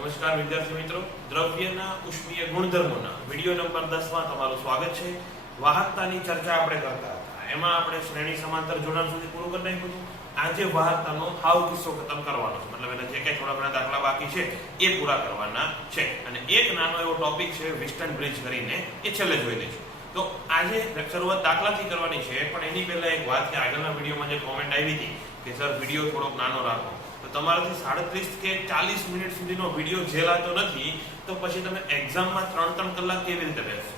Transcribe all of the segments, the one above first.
નમસ્કાર વિદ્યાર્થી મિત્રો, દ્રવ્યના ઉષ્મીય ગુણધર્મોના વિડિયો નંબર 10 માં તમારું સ્વાગત છે. વાહકતાની ચર્ચા આપણે કરતા હતા. એમાં આપણે શ્રેણી સમાંતર જોડાણ સુધી પૂરું કરી નાખ્યું હતું. આજે વાહકતાનો હાવ કિસ્સો ખતમ કરવાનો છે, મતલબ એના જે કંઈ થોડા ઘણા દાખલા બાકી છે એ પૂરા કરવાના છે. અને એક નાનો એવો ટોપિક છે વિસ્ટન બ્રિજ કરીને, એ છેલ્લે જોઈ લઈશું. તો આજે શરૂઆત દાખલાથી કરવાની છે, પણ એની પહેલા એક વાત કે આગળના વિડીયોમાં જે કોમેન્ટ આવી હતી કે સર વિડીયો થોડોક નાનો રાખો, તો તમારાથી 37 કે 40 મિનિટ સુધીનો વિડીયો ઝેલાતો નથી તો પછી તમે એક્ઝામમાં 3-3 કલાક કેવી રીતે બેસશો?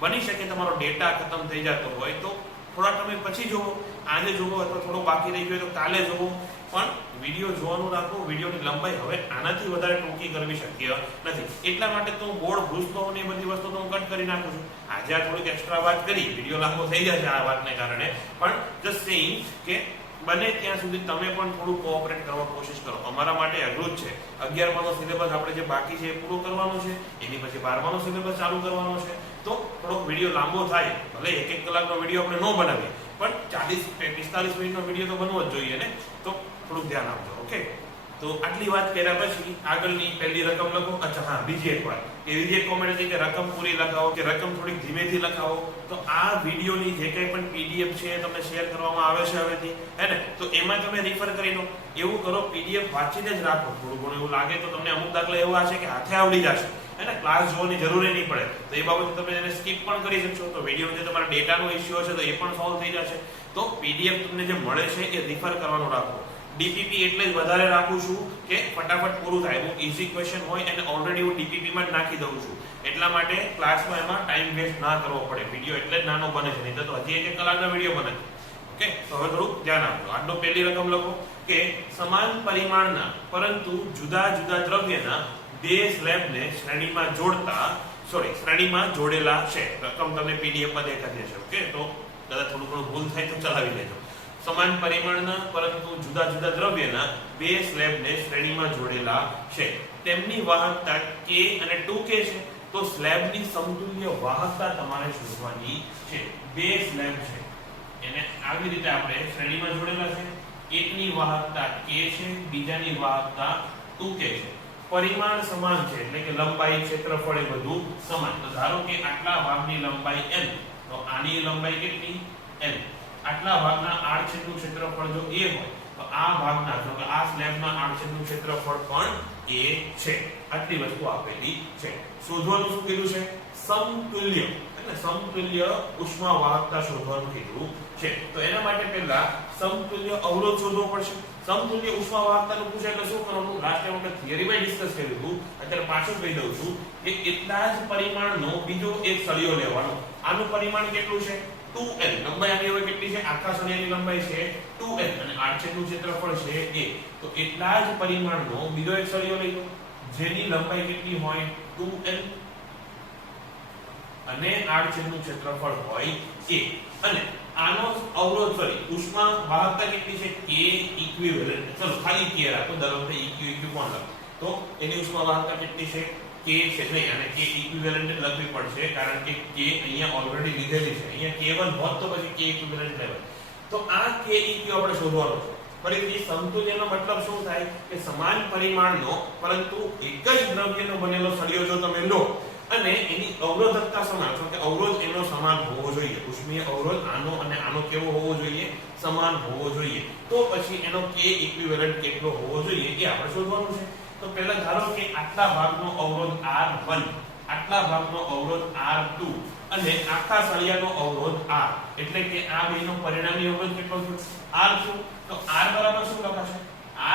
બની શકે તમારો ડેટા ખતમ થઈ જતો હોય તો થોડા સમય પછી જોવો, આજે જોવો અથવા થોડો બાકી રહી ગયો તો કાલે જોવો, પણ વિડીયો જોવાનું રાખો. વિડીયોની લંબાઈ હવે આનાથી વધારે ટૂંકી કરવી શક્ય નથી. એટલા માટે તો હું બોર્ડ ભૂસતો ને એ બધી વસ્તુ તો હું કટ કરી નાખું છું. આજે આ થોડીક એક્સ્ટ્રા વાત કરી, વિડીયો લાંબો થઈ જશે આ વાતને કારણે, પણ જસ્ટ સેઇંગ કે બને ત્યાં સુધી તમે પણ થોડું કોઓપરેટ કરવા કોશિશ કરો. અમારા માટે અઘરું જ છે. 11માનો સિલેબસ આપણે જે બાકી છે એ પૂરો કરવાનો છે, એની પછી 12માનો સિલેબસ ચાલુ કરવાનો છે. તો થોડોક વિડીયો લાંબો થાય, ભલે 1-1 કલાકનો વિડીયો આપણે ન બનાવીએ, પણ 40-45 મિનિટનો વિડીયો તો બનવો જ જોઈએ ને. તો થોડુંક ધ્યાન આપજો. ઓકે, તો આટલી વાત કર્યા પછી આગળની પહેલી રકમ લખો. અચ્છા હા, બીજી એક વાત કે બીજી એક કોમેન્ટ હતી કે રકમ પૂરી લખાવો કે રકમ થોડીક ધીમેથી લખાવો. તો આ વિડીયોની જે કંઈ પણ પીડીએફ છે એ તમને શેર કરવામાં આવે છે હવેથી, હે ને? તો એમાં તમે રિફર કરી લો. એવું કરો, પીડીએફ વાંચીને જ રાખો. થોડું ઘણું એવું લાગે તો તમને અમુક દાખલા એવા હશે કે હાથે આવડી જશે, હે ને? ક્લાસ જોવાની જરૂર નહીં પડે, તો એ બાબતે તમે એને સ્કીપ પણ કરી શકશો. તો વિડીયો જે તમારા ડેટાનો ઇશ્યુ હશે તો એ પણ સોલ્વ થઈ જશે. તો પીડીએફ તમને જે મળે છે એ રિફર કરવાનું રાખો. ડીપીપી એટલે જ વધારે રાખું છું કે ફટાફટ પૂરું થાય. હું ઈઝી ક્વેશ્ચન હોય અને ઓલરેડી હું ડીપીપીમાં જ નાખી દઉં છું, એટલા માટે ક્લાસમાં એમાં ટાઈમ વેસ્ટ ના કરવો પડે. વિડીયો એટલે જ નાનો બને છે, નહીં તો હજી 1 કલાકનો વિડીયો બને છે. ઓકે, તો હવે થોડુંક ધ્યાન આપજો. આજનો પહેલી રકમ લખો કે સમાન પરિમાણના પરંતુ જુદા જુદા દ્રવ્યના બે સ્લેબને શ્રેણીમાં જોડેલા છે. રકમ તમને પીડીએફમાં દેખાતી હશે. ઓકે, તો કદાચ થોડું ઘણું ભૂલ થાય તો ચલાવી લેજો. સમાન પરિમાણના પરંતુ જુદા જુદા દ્રવ્યના બે સ્લેબને શ્રેણીમાં જોડેલા છે. તેમની વાહકતા k અને 2k છે. તો સ્લેબની સમતુલ્ય વાહકતા તમારે શોધવાની છે. બે સ્લેબ છે, એને આવી રીતે આપણે શ્રેણીમાં જોડેલા છે. એકની વાહકતા k છે, બીજાની વાહકતા 2k છે. પરિમાણ સમાન છે, એટલે કે લંબાઈ, ક્ષેત્રફળ એ બધું સમાન. તો ધારો કે આટલા ભાગની લંબાઈ n, તો આની લંબાઈ કેટલી? n. આટલા ભાગના આડછેદનું ક્ષેત્રફળ જો a હોય તો આ ભાગના એટલે કે આ સ્લેબના આડછેદનું ક્ષેત્રફળ પણ a છે. આટલી વસ્તુ આપેલી છે. શોધવાનું શું કીધું છે? સમતુલ્ય, એટલે સમતુલ્ય ઉષ્મા વાહકતા શોધવાનું કીધું છે. તો એના માટે પહેલા સમતુલ્ય અવરોધ શોધવો પડશે. સમતુલ્ય ઉષ્મા વાહકતાનું પૂછે એટલે શું કરવાનું? લાસ્ટ ટાઈમ આપણે થિયરીમાં ડિસ્કસ કર્યું હતું, અત્યારે પાછું કહી દઉં છું કે એટલા જ પરિમાણનો બીજો એક સળિયો લેવાનો. આનું પરિમાણ કેટલું છે? 2n. લંબાઈ આની હવે કેટલી છે? આખા સળિયાની લંબાઈ છે 2n અને આડછેદનું ક્ષેત્રફળ છે a. તો એટલા જ પરિમાણનો બીજો એક સળિયો લઈ લો, જેની લંબાઈ કેટલી હોય? 2n અને આડછેદનું ક્ષેત્રફળ હોય a. અને આનો અવરોધ ઉષ્મા વાહકતા કેટલી છે? k equivalent. ચલો ખાલી k રાખો, દર વખતે eq કોણ લખો? તો એની ઉષ્મા વાહકતા કેટલી છે? k છે નહીં, અને k ઇક્વિવેલન્ટ લખવી પડશે કારણ કે k અહીંયા ઓલરેડી લીધેલી છે. અહીંયા k1 હોત તો પછી k ઇક્વિવેલન્ટ લેવાય. તો આ k eq આપણે શોધવાનો છે. ફરીથી સમતુલ્યનો મતલબ શું થાય કે સમાન પરિમાણનો પરંતુ એક જ દ્રવ્યનો બનેલો સળિયો જો તમે લો અને એની અવરોધકતા સમાન, એટલે કે અવરોધ એનો સમાન હોવો જોઈએ. ઉષ્મીય અવરોધ આનો અને આનો કેવો હોવો જોઈએ? સમાન હોવો જોઈએ. તો પછી એનો k ઇક્વિવેલન્ટ કેટલો હોવો જોઈએ એ આપણે શોધવાનું છે. તો પહેલા ધારો કે આટલા ભાગનો અવરોધ R1, આટલા ભાગનો અવરોધ R2 અને આખા સળિયાનો અવરોધ R, એટલે કે આ બેનો પરિણામી અવરોધ કેટલો છે? R2. તો R બરાબર શું લખાશે?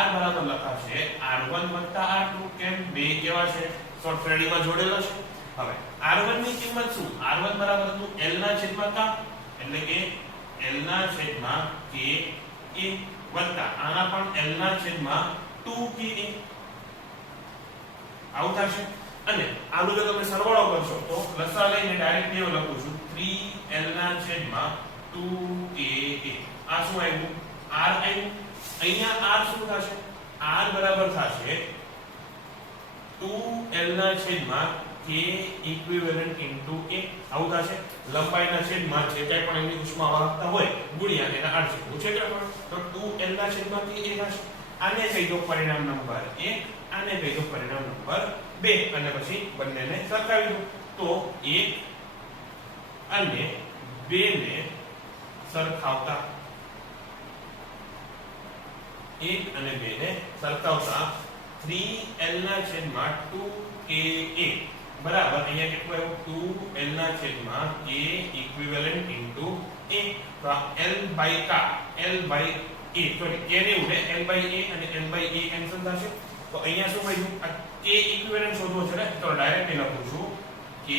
R બરાબર લખાશે R1 R2. કેમ? બે કેવા છે? શ્રેણીમાં જોડેલા છે. હવે R1 ની કિંમત શું? R1 બરાબર હતું L ના છેદમાં k, એટલે કે L ના છેદમાં k a વત્તા આના પણ L ના છેદમાં 2ka આવું થશે. અને આનો જો તમે સરવાળો કરશો તો લસા લઈને ડાયરેક્ટ એવું લખું છું 3L ના છેદમાં 2ka. આ શું આવ્યું? R આવ્યું. અહીંયા R શું થશે? R બરાબર થશે 2L ના છેદમાં k ઇક્વિવેલન્ટ ઇન્ટુ a. આવું થશે. લંબાઈના છેદમાં જે કંઈ પણ એની ઉષ્મા વાહકતા હોય ગુણ્યા એના આડછેદનું ક્ષેત્રફળ, તો 2L ના છેદમાં k a થશે. આને કહી દો પરિણામ નંબર 1 આને કહીશું પરિણામ નંબર 2 અને પછી બંનેને સરખાવી દો તો 1 અને 2 ને સરખાવતા 1 અને 2 ને સરખાવતા 3l ના છેદમાં 2ka બરાબર અહીંયા કેટલું આવ્યું 2l ના છેદમાં k ઇક્વિવેલન્ટ ઇન્ટુ a તો l by k l by a sorry k ને ઉડે l બાય a અને l બાય a કેન્સલ થશે તો અહીંયા શું મળ્યું આ k ઇક્વિવેલન્ટ શોધવો છે ને તો ડાયરેક્ટ લખું છું k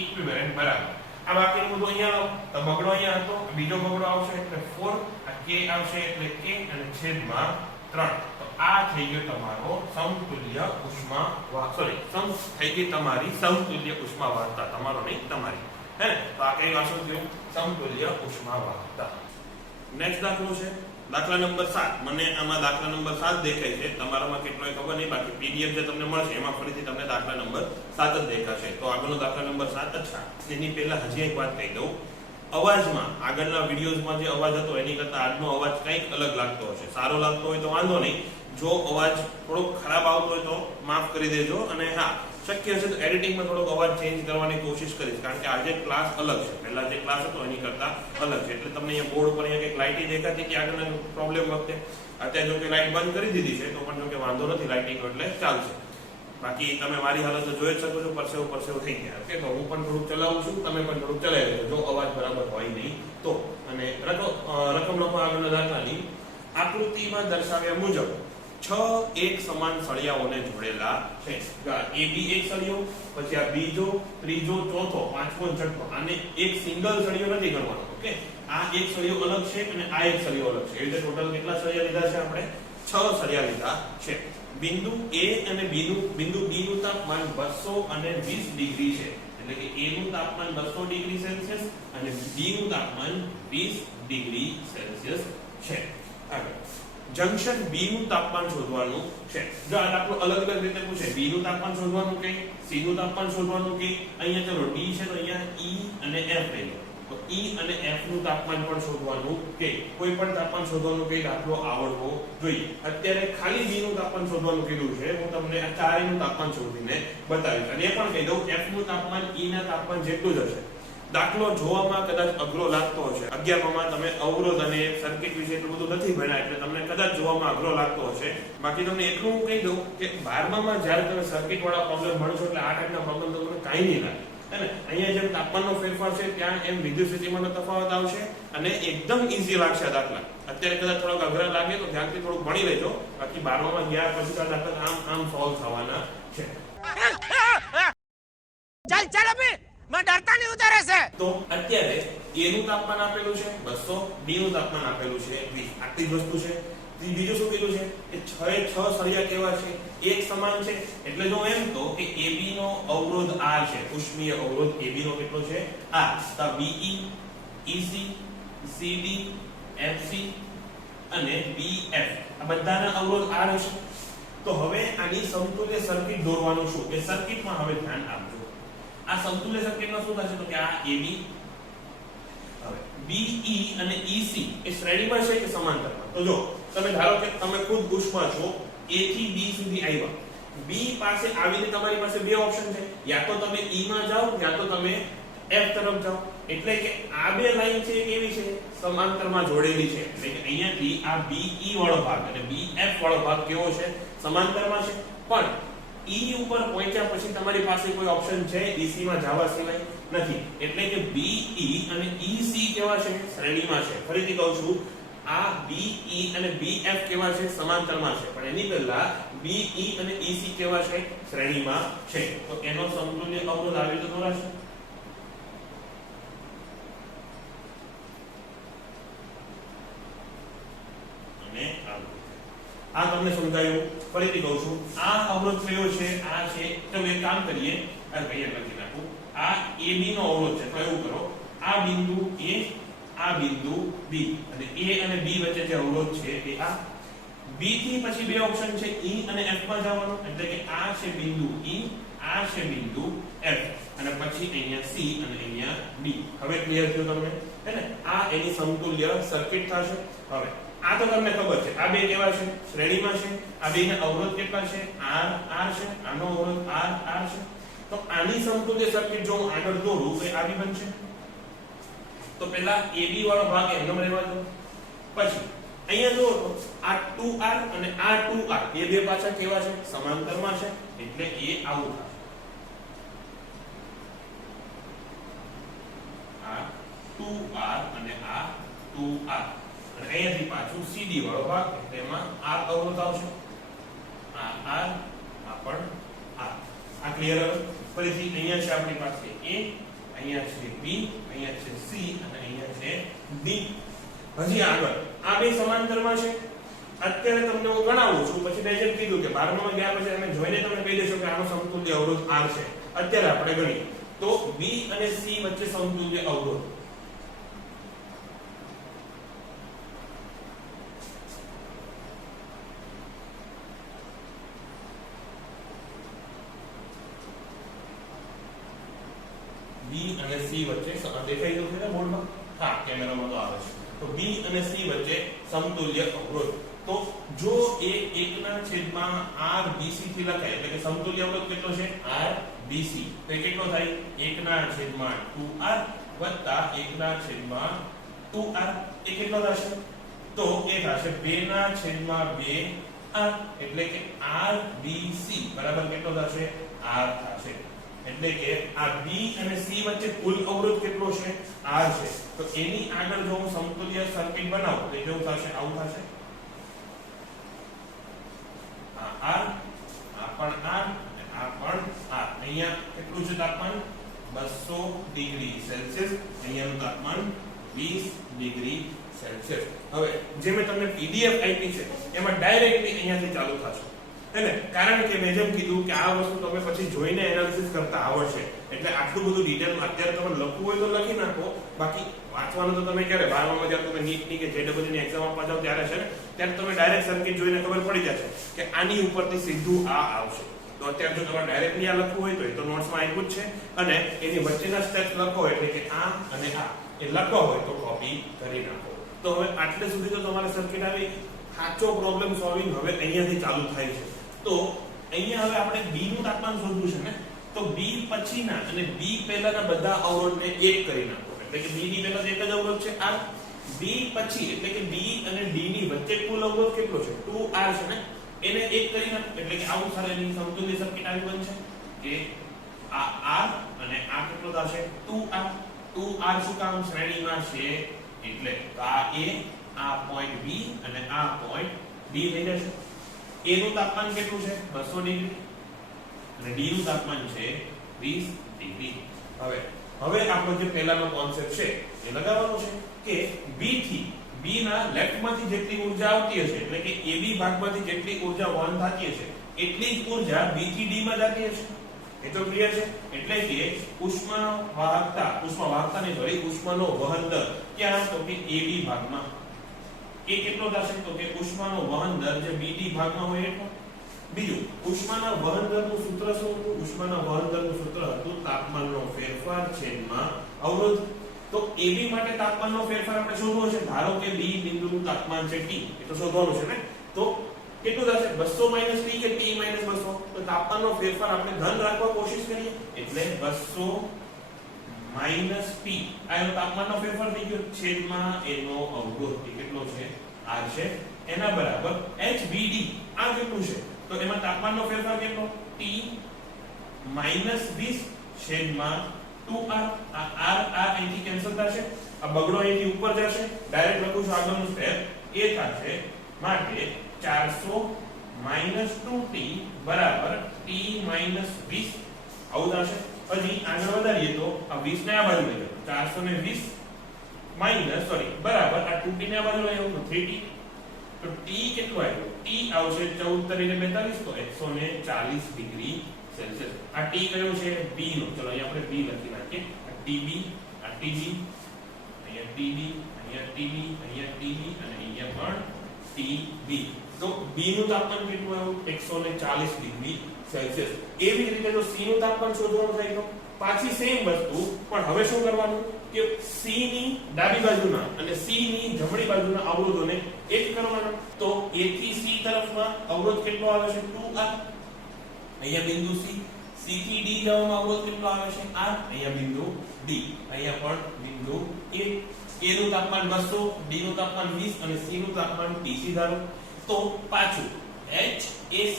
ઇક્વિવેલન્ટ બરાબર આ બાકીનું બધું અહીંયા તો બગડો અહીંયા હતો બીજો બગડો આવશે એટલે 4 આ k આવશે એટલે k અને છેદમાં 3 તો આ થઈ ગયો તમારો સમતુલ્ય ઉષ્મા સોરી થઈ ગઈ તમારી સમતુલ્ય ઉષ્મા વાહકતા તમારો નહીં તમારી હે ને તો આ કઈ વાંચો થયું સમતુલ્ય ઉષ્મા વાહકતા નેક્સ્ટ દાખલો છે દાખલા નંબર 7 મને આમાં દાખલા નંબર 7 દેખાય છે તમારામાં કેટલોય ખબર નહીં બાકી પીડીએફ જે તમને મળશે એમાં ફરીથી તમને દાખલા નંબર 7 જ દેખાશે તો આગળનો દાખલા નંબર 7 અચ્છા એની પહેલા હજી એક વાત કહી દઉં અવાજમાં આગળના વિડિયોઝમાં જે અવાજ હતો એની કરતા આજનો અવાજ કંઈક અલગ લાગતો હશે સારો લાગતો હોય તો વાંધો નહીં જો અવાજ થોડો ખરાબ આવતો હોય તો માફ કરી દેજો અને હા શક્ય હશે તો એડિટિંગમાં થોડોક અવાજ ચેન્જ કરવાની કોશિશ કરીશ કારણ કે આજે ક્લાસ અલગ છે પહેલા જે ક્લાસ હતો એની કરતા અલગ છે એટલે તમને અહીંયા બોર્ડ પર અહીંયા કંઈક લાઇટી દેખાતી કે આગળના પ્રોબ્લેમ વખતે અત્યારે જો કે લાઇટ બંધ કરી દીધી છે તો પણ જો કે વાંધો નથી લાઇટિંગ એટલે ચાલશે બાકી તમે મારી હાલત જોઈ શકો છો પરસેવો થઈ ગયા ઓકે તો હું પણ થોડુંક ચલાવું છું તમે પણ થોડુંક ચલાવી લેજો જો અવાજ બરાબર હોય નહીં તો અને રકમ લખો આગળના દાખલાની આકૃતિમાં દર્શાવ્યા મુજબ 6 એક સમાન સળિયાઓને જોડેલા છે AB એક સળિયો પછી આ બીજો ત્રીજો ચોથો પાંચમો છઠ્ઠો આને એક સિંગલ સળિયો નથી ગણવાનો ઓકે આ એક સળિયો અલગ છે અને આ એક સળિયો અલગ છે એટલે ટોટલ કેટલા સળિયા લીધા છે આપણે 6 સળિયા લીધા છે બિંદુ A અને બિંદુ B નું તાપમાન 200 અને 20 ડિગ્રી છે એટલે કે A નું તાપમાન 200 ડિગ્રી સેલ્સિયસ અને B નું તાપમાન 20 ડિગ્રી સેલ્સિયસ છે આગળ જંક્શન B નું તાપમાન શોધવાનું છે જો આ દાખલો અલગ અલગ રીતે પૂછે B નું તાપમાન શોધવાનું કે C નું તાપમાન શોધવાનું કે અહીંયા ચલો D છે તો અહીંયા E અને F લઈ લો તો E અને F નું તાપમાન પણ શોધવાનું કે કોઈ પણ તાપમાન શોધવાનું કે દાખલો આવડવો જોઈએ અત્યારે ખાલી B નું તાપમાન શોધવાનું કીધું છે હું તમને આ ચારેયનું તાપમાન શોધીને બતાવીશ અને એ પણ કહી દઉં F નું તાપમાન E ના તાપમાન જેટલું જ હશે દાખલો જોવામાં કદાચ અઘરો લાગતો હશે 11માં તમે અવરોધ અને સર્કિટ વિશે એટલું બધું નથી ભણ્યા એટલે તમને કદાચ જોવામાં અઘરો લાગતો હશે બાકી તમને એટલું હું કહી દઉં કે 12માં જ્યારે તમે સર્કિટ વાળા પ્રોબ્લેમ ભણશો એટલે આ ટાઈપના પ્રોબ્લેમ તમને કાંઈ નહીં લાગે હે ને અહીંયા જેમ તાપમાનનો ફેરફાર છે ત્યાં એમ વિદ્યુત સ્થિતિમાનનો તફાવત આવશે અને એકદમ ઈઝી લાગશે આ દાખલા અત્યારે કદાચ થોડોક અઘરા લાગે તો ધ્યાનથી થોડુંક ભણી લેજો બાકી 12માં ગયા પછી આ દાખલા આમ સોલ્વ થવાના છે ચાલ ચાલ અબે मैं डरता नहीं उधर से તો અત્યારે A નું તાપમાન આપેલું છે 200 B નું તાપમાન આપેલું છે 20 આટલી જ વસ્તુ છે બીજું શું કીધું છે કે 6 સળિયા કેવા છે એક સમાન છે એટલે જો એમ તો કે AB નો અવરોધ R છે ઉષ્મીય અવરોધ AB નો કેટલો છે R તો BE EC CD FC અને BF આ બધાના અવરોધ R હશે તો હવે આની સમતુલ્ય સર્કિટ દોરવાનું શું કે સર્કિટમાં હવે ધ્યાન આપજો આ સમતુલ્ય સર્કિટમાં શું થશે તો કે આ AB હવે BE અને EC એ શ્રેણીમાં છે કે સમાંતરમાં તો જો તમે ધારો કે તમે ખુદ ઉષ્મા છો A થી B સુધી આવ્યા B પાસે આવીને તમારી પાસે બે ઓપ્શન છે યા તો તમે E માં જાઓ યા તો તમે F તરફ જાઓ એટલે કે આ બે લાઈન છે કેવી છે સમાંતરમાં જોડેલી છે એટલે કે અહીંયાથી આ BE વાળો ભાગ અને BF વાળો ભાગ કેવો છે સમાંતરમાં છે પણ E ઉપર પહોંચ્યા પછી તમારી પાસે કોઈ ઓપ્શન છે EC માં જવા સિવાય નથી એટલે કે BE અને EC કેવા છે શ્રેણીમાં છે ફરીથી કહું છું આ BE અને BF કેવા છે સમાંતરમાં છે પણ એની પહેલા BE અને EC કેવા છે શ્રેણીમાં છે તો એનો સમતુલ્ય અવરોધ આવી રીતે દોરાશે અને આ તમને સમજાયું ફરીથી કહું છું આ અવરોધ કયો છે આ છે તો એક કામ કરીએ આ અહીંયા લખી નાખું આ AB નો અવરોધ છે તો એવું કરો આ બિંદુ A આ બિંદુ B અને A અને B વચ્ચે જે અવરોધ છે એ આ B થી પછી બે ઓપ્શન છે E અને F માં જવાનું એટલે કે આ છે બિંદુ E આ છે બિંદુ F અને પછી અહીંયા C અને અહીંયા B હવે ક્લિયર થયું તમને હે ને આ એની સમતુલ્ય સર્કિટ થશે હવે આ તો તમને ખબર છે, આ બે કેવા છે? શ્રેણીમાં છે. આ બેના અવરોધ કેટલા છે? R R છે. આનો અવરોધ R R છે. તો આની સમતુલ્ય સર્કિટ જો હું આગળ દોરું તો આવી બનશે. તો પહેલા AB વાળો ભાગ એમનેમ રહેવા દો. પછી અહીંયા જો આ 2R અને આ 2R એ બે પાછા કેવા છે? સમાંતરમાં છે. એટલે એ આવું થશે. આ 2R અને આ 2R અને અહીંયાથી પાછું CD વાળો ભાગ એટલે એમાં R અવરોધ આવશે. આ R આ પણ R. આ ક્લિયર હવે? ફરીથી અહીંયા છે આપણી પાસે A, અહીંયા છે B, અહીંયા છે C અને અહીંયા છે D. હજી આગળ આ બે સમાંતરમાં છે. અત્યારે તમને હું ગણાવું છું, પછી મેં જેમ કીધું કે 12માં ગયા પછી તમે જોઈને તમે કહી દેશો કે આનો સમતુલ્ય અવરોધ R છે. અત્યારે આપણે ગણીએ તો B અને C વચ્ચે સમતુલ્ય અવરોધ B અને C વચ્ચે દેખાઈ ગયું છે બોર્ડમાં? હા, કેમેરામાં તો આવે છે. તો B અને C વચ્ચે સમતુલ્ય અવરોધ. તો જો એ 1/RBC થી લખાય એટલે કે સમતુલ્ય અવરોધ કેટલો છે? RBC. તો એ કેટલો થાય? 1/2R વત્તા 1/2R. એ કેટલો થશે? તો એ થશે 2/2R એટલે કે RBC બરાબર કેટલો થશે? R થશે. એટલે કે આ B અને C વચ્ચે કુલ અવરોધ કેટલો છે? R છે. તો એની આગળ જો હું સમતુલ્ય સર્કિટ બનાવું તો કેવું થશે? આવું થશે. આ R, આ પણ R, આ પણ R. અહીંયા કેટલું છે તાપમાન? 200 ડિગ્રી સેલ્સિયસ. અહીંયાનું તાપમાન 20 ડિગ્રી સેલ્સિયસ. હવે જે મેં તમને PDF આપી છે એમાં ડાયરેક્ટલી અહીંયાથી ચાલુ થશે. એટલે કારણ કે મેં જેમ કીધું કે આ વસ્તુ તમે પછી જોઈને એનાલિસિસ કરતા આવડશે. એટલે આટલું બધું ડિટેલમાં અત્યારે તમે લખવું હોય તો લખી નાખો. બાકી વાંચવાનું તો તમે ક્યારે 12માં જ્યારે તમે નીટની કે JEE ની એક્ઝામ આપવા જાવ ત્યારે છે ને, ત્યારે તમે ડાયરેક્ટ સર્કિટ જોઈને ખબર પડી જશે કે આની ઉપરથી સીધું આ આવશે. તો અત્યારે જો તમારે ડાયરેક્ટલી આ લખવું હોય તો એ તો નોટ્સમાં આપ્યું જ છે. અને એની વચ્ચેના સ્ટેપ્સ લખો એટલે કે આ અને આ એ લખવા હોય તો કોપી કરી નાખો. તો હવે આટલે સુધી તો તમારે સર્કિટ આવી. સાચો પ્રોબ્લેમ સોલ્વિંગ હવે અહીંયાથી ચાલુ થાય છે. તો અહીંયા હવે આપણે B નું તાપમાન શોધવું છે ને, તો B પછીના અને B પહેલાના બધા અવરોધને એક કરી નાખો. એટલે કે B ની પહેલા એક જ અવરોધ છે R. B પછી એટલે કે B અને D ની વચ્ચે કુલ અવરોધ કેટલો છે? 2R છે ને, એને એક કરી નાખો. એટલે કે આવું સારે એની સમતુલ્ય સર્કિટ આવી બનશે કે આ R અને આ કેટલો થશે? 2R. 2R શું કામ? શ્રેણીમાં છે એટલે. તો આ A, આ પોઈન્ટ B અને આ પોઈન્ટ D થઈ જશે. A નું તાપમાન કેટલું છે? 200 ડિગ્રી અને D નું તાપમાન છે 20 ડિગ્રી. હવે આપણો જે પહેલાનો કોન્સેપ્ટ છે એ લગાવવાનો છે કે B થી B ના લેફ્ટ માંથી જેટલી ઊર્જા આવતી હશે એટલે કે AB ભાગમાંથી જેટલી ઊર્જા વહન થતી હશે એટલી જ ઊર્જા B થી D માં જતી હશે. એ તો ક્લિયર છે? એટલે કે ઉષ્મા વાહકતા ને સોરી ઉષ્માનો વહન દર ક્યાં? તો કે AB ભાગમાં. એ કેટલો થશે? તો કે ઉષ્માનો વહન દર જે BD ભાગમાં હોય એટલો. બીજું, ઉષ્માના વહન દરનું સૂત્ર શું હતું? ઉષ્માના વહન દરનું સૂત્ર હતું તાપમાનનો ફેરફાર છેદમાં અવરોધ. તો AB માટે તાપમાનનો ફેરફાર આપણે શોધવો છે. ધારો કે B બિંદુનું તાપમાન છે T, એ તો શોધવાનું છે ને. તો કેટલું થશે? 200 - T કે T - 200. તો તાપમાનનો ફેરફાર આપણે ધન રાખવા કોશિશ કરીએ એટલે 200 - T. આ એનો તાપમાનનો ફેરફાર થઈ ગયો છેદમાં એનો અવરોધ. એ કેટલો છે? R છે. એના બરાબર HBD. આ કેટલું છે? તો એમાં તાપમાનનો ફેરફાર કેટલો? T - 20 છેદમાં 2R. આ R અહીંથી કેન્સલ થશે. આ બગડો અહીંથી ઉપર જશે. ડાયરેક્ટ લખું છું આગળનું સ્ટેપ એ થશે. માટે 400 - 2T બરાબર T - 20 આવું થશે. પછી આગળ વધારીએ તો આ 20 ને આ બાજુ લઈ જાઓ. 420 માઈનસ બરાબર આ 2T ને આ બાજુ લઈ આવો તો 3T. તો T કેટલું આવ્યું? T આવશે 14 તરીકે 42 તો 140 ડિગ્રી સેલ્સિયસ. આ T કયો છે? B નો. ચલો અહીંયા આપણે B લખી નાખીએ. આ TB, આ TB, અહીંયા TB, અહીંયા TB, અહીંયા TB અને અહીંયા પણ TB. તો B નું તાપમાન કેટલું આવ્યું? 140 ડિગ્રી સેલ્સિયસ. એવી જ રીતે જો C નું તાપમાન શોધવાનું થાય તો પાછી સેમ વસ્તુ, પણ હવે શું કરવાનું કે C ની ડાબી બાજુના અને C ની જમણી બાજુના અવરોધોને એક કરવાના. તો A થી C તરફમાં અવરોધ કેટલો આવે છે 2R. અહીંયા બિંદુ C, C થી D જવામાં અવરોધ કેટલો આવે છે R. અહીંયા બિંદુ D, અહીંયા પણ બિંદુ A. A નું તાપમાન 200, D નું તાપમાન 20 અને C નું તાપમાન TC ધારો. તો પાછું HAC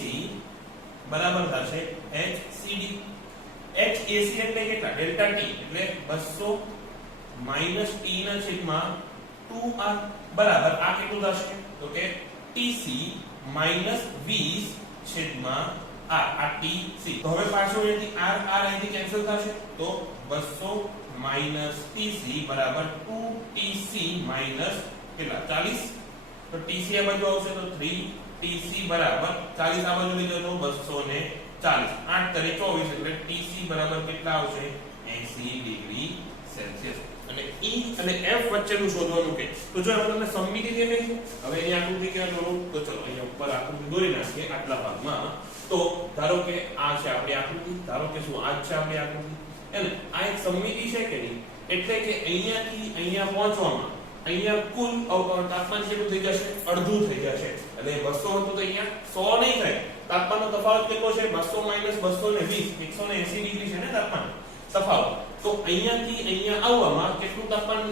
બરાબર થશે HCD. HAC એટલે કેટલા? ડેલ્ટા T એટલે 200 માઈનસ T ના છેદમાં 2R બરાબર આ કેટલું થશે? તો કે TC માઈનસ 20 છેદમાં R. આ TC. તો હવે પાછું અહીંથી R અહીંથી કેન્સલ થશે. તો 200 માઈનસ TC બરાબર 2TC માઈનસ કેટલા? 40. તો TC આ બાજુ આવશે તો 3TC બરાબર 40 આ બાજુ લીધો તો 240. 8 તરી 24 એટલે TC બરાબર કેટલા આવશે? 80 ડિગ્રી સેલ્સિયસ. અને E અને F વચ્ચેનું શોધવાનું કે તો જો હવે તમને સમમિતિ દેખાય છે. હવે અહીંયા આકૃતિ ક્યાં દોરું? તો ચલો અહીંયા ઉપર આકૃતિ દોરી નાખીએ આટલા ભાગમાં. તો ધારો કે આ છે આપણી આકૃતિ, ધારો કે શું આ છે આપણી આકૃતિ, અને આ એક સમમિતિ છે કે નહીં? એટલે કે અહીંયાથી અહીંયા પહોંચવામાં અહીંયા કુલ તાપમાન કેટલું થઈ જશે? અડધું થઈ જશે. એટલે 200 હતું તો અહીંયા 100 નહીં થાય. તાપમાનનો તફાવત કેટલો છે? 200 માઈનસ 220 180 ડિગ્રી છે ને તાપમાન તફાવત. તો અહીંયાથી અહીંયા આવવામાં કેટલું તાપમાન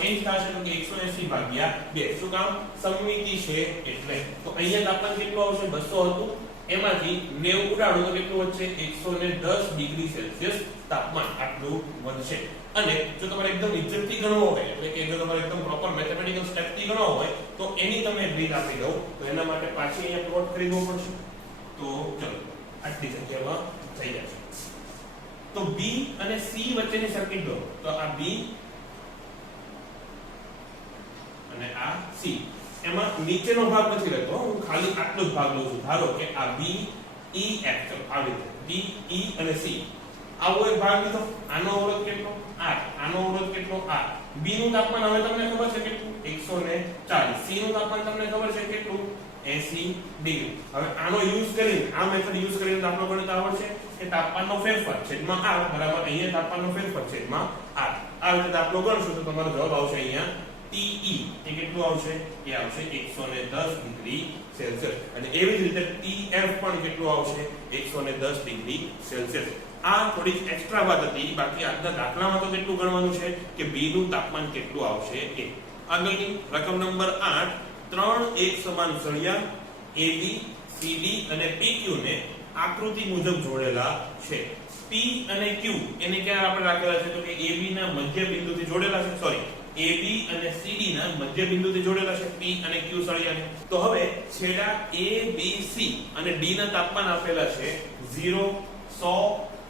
ચેન્જ થશે? તો કે 180 ભાગ્યા 2. શું કામ? સમમિતિ છે એટલે. તો અહીંયા તાપમાન કેટલું આવશે? 200 હતું, એમાંથી 90 ઉડાડો તો કેટલું વધશે? 110 ડિગ્રી સેલ્સિયસ તાપમાન આટલું વધશે. અને જો તમારે એકદમ ઇજ્જતથી ગણવો હોય, એટલે કે જો તમારે એકદમ પ્રોપર મેથેમેટિકલ સ્ટેપથી ગણવો હોય તો એની તમે રીત આપી દઉં. તો એના માટે પાછી અહીંયા પ્લોટ કરી દેવું પડશે. તો ચલો આટલી જગ્યામાં થઈ જશે. તો B અને C વચ્ચેની સર્કિટ દો. તો આ B અને આ C. એમાં નીચેનો ભાગ નથી રહેતો, હું ખાલી આટલો જ ભાગ લઉં છું. ધારો કે આ B E F, ચલો આવી રીતે B E અને C આવો એક ભાગ લીધો. આનો અવરોધ કેટલો? R. આનો અવરોધ કેટલો? R. B નું તાપમાન હવે તમને ખબર છે કેટલું? 140. C નું તાપમાન તમને ખબર છે કેટલું? 80 ડિગ્રી. હવે આનો યુઝ કરીને, આ મેથડ યુઝ કરીને દાખલો ગણિત આવડશે કે તાપમાનનો ફેરફાર છેદમાં R બરાબર અહીંયા તાપમાનનો ફેરફાર છેદમાં R. આ રીતે દાખલો ગણશો તો તમારો જવાબ આવશે અહીંયા TE. એ કેટલું આવશે? એ આવશે 110 ડિગ્રી સેલ્સિયસ. અને એવી જ રીતે TF પણ કેટલું આવશે? 110 ડિગ્રી સેલ્સિયસ. આ થોડી એક્સ્ટ્રા વાત હતી. બાકી આજના દાખલામાં તો કેટલું ગણવાનું છે કે B નું તાપમાન કેટલું આવશે એ. આગળની રકમ નંબર 8. 3 એક સમાન સળિયા AB, CD અને PQ ને આકૃતિ મુજબ જોડેલા છે. P અને Q એને ક્યાં આપણે રાખેલા છે? તો કે AB ના મધ્ય બિંદુથી જોડેલા છે. સોરી, AB અને CD ના મધ્ય બિંદુથી જોડેલા છે P અને Q સળિયાને. તો હવે છેડા A, B, C અને D ના તાપમાન આપેલા છે 0, 100,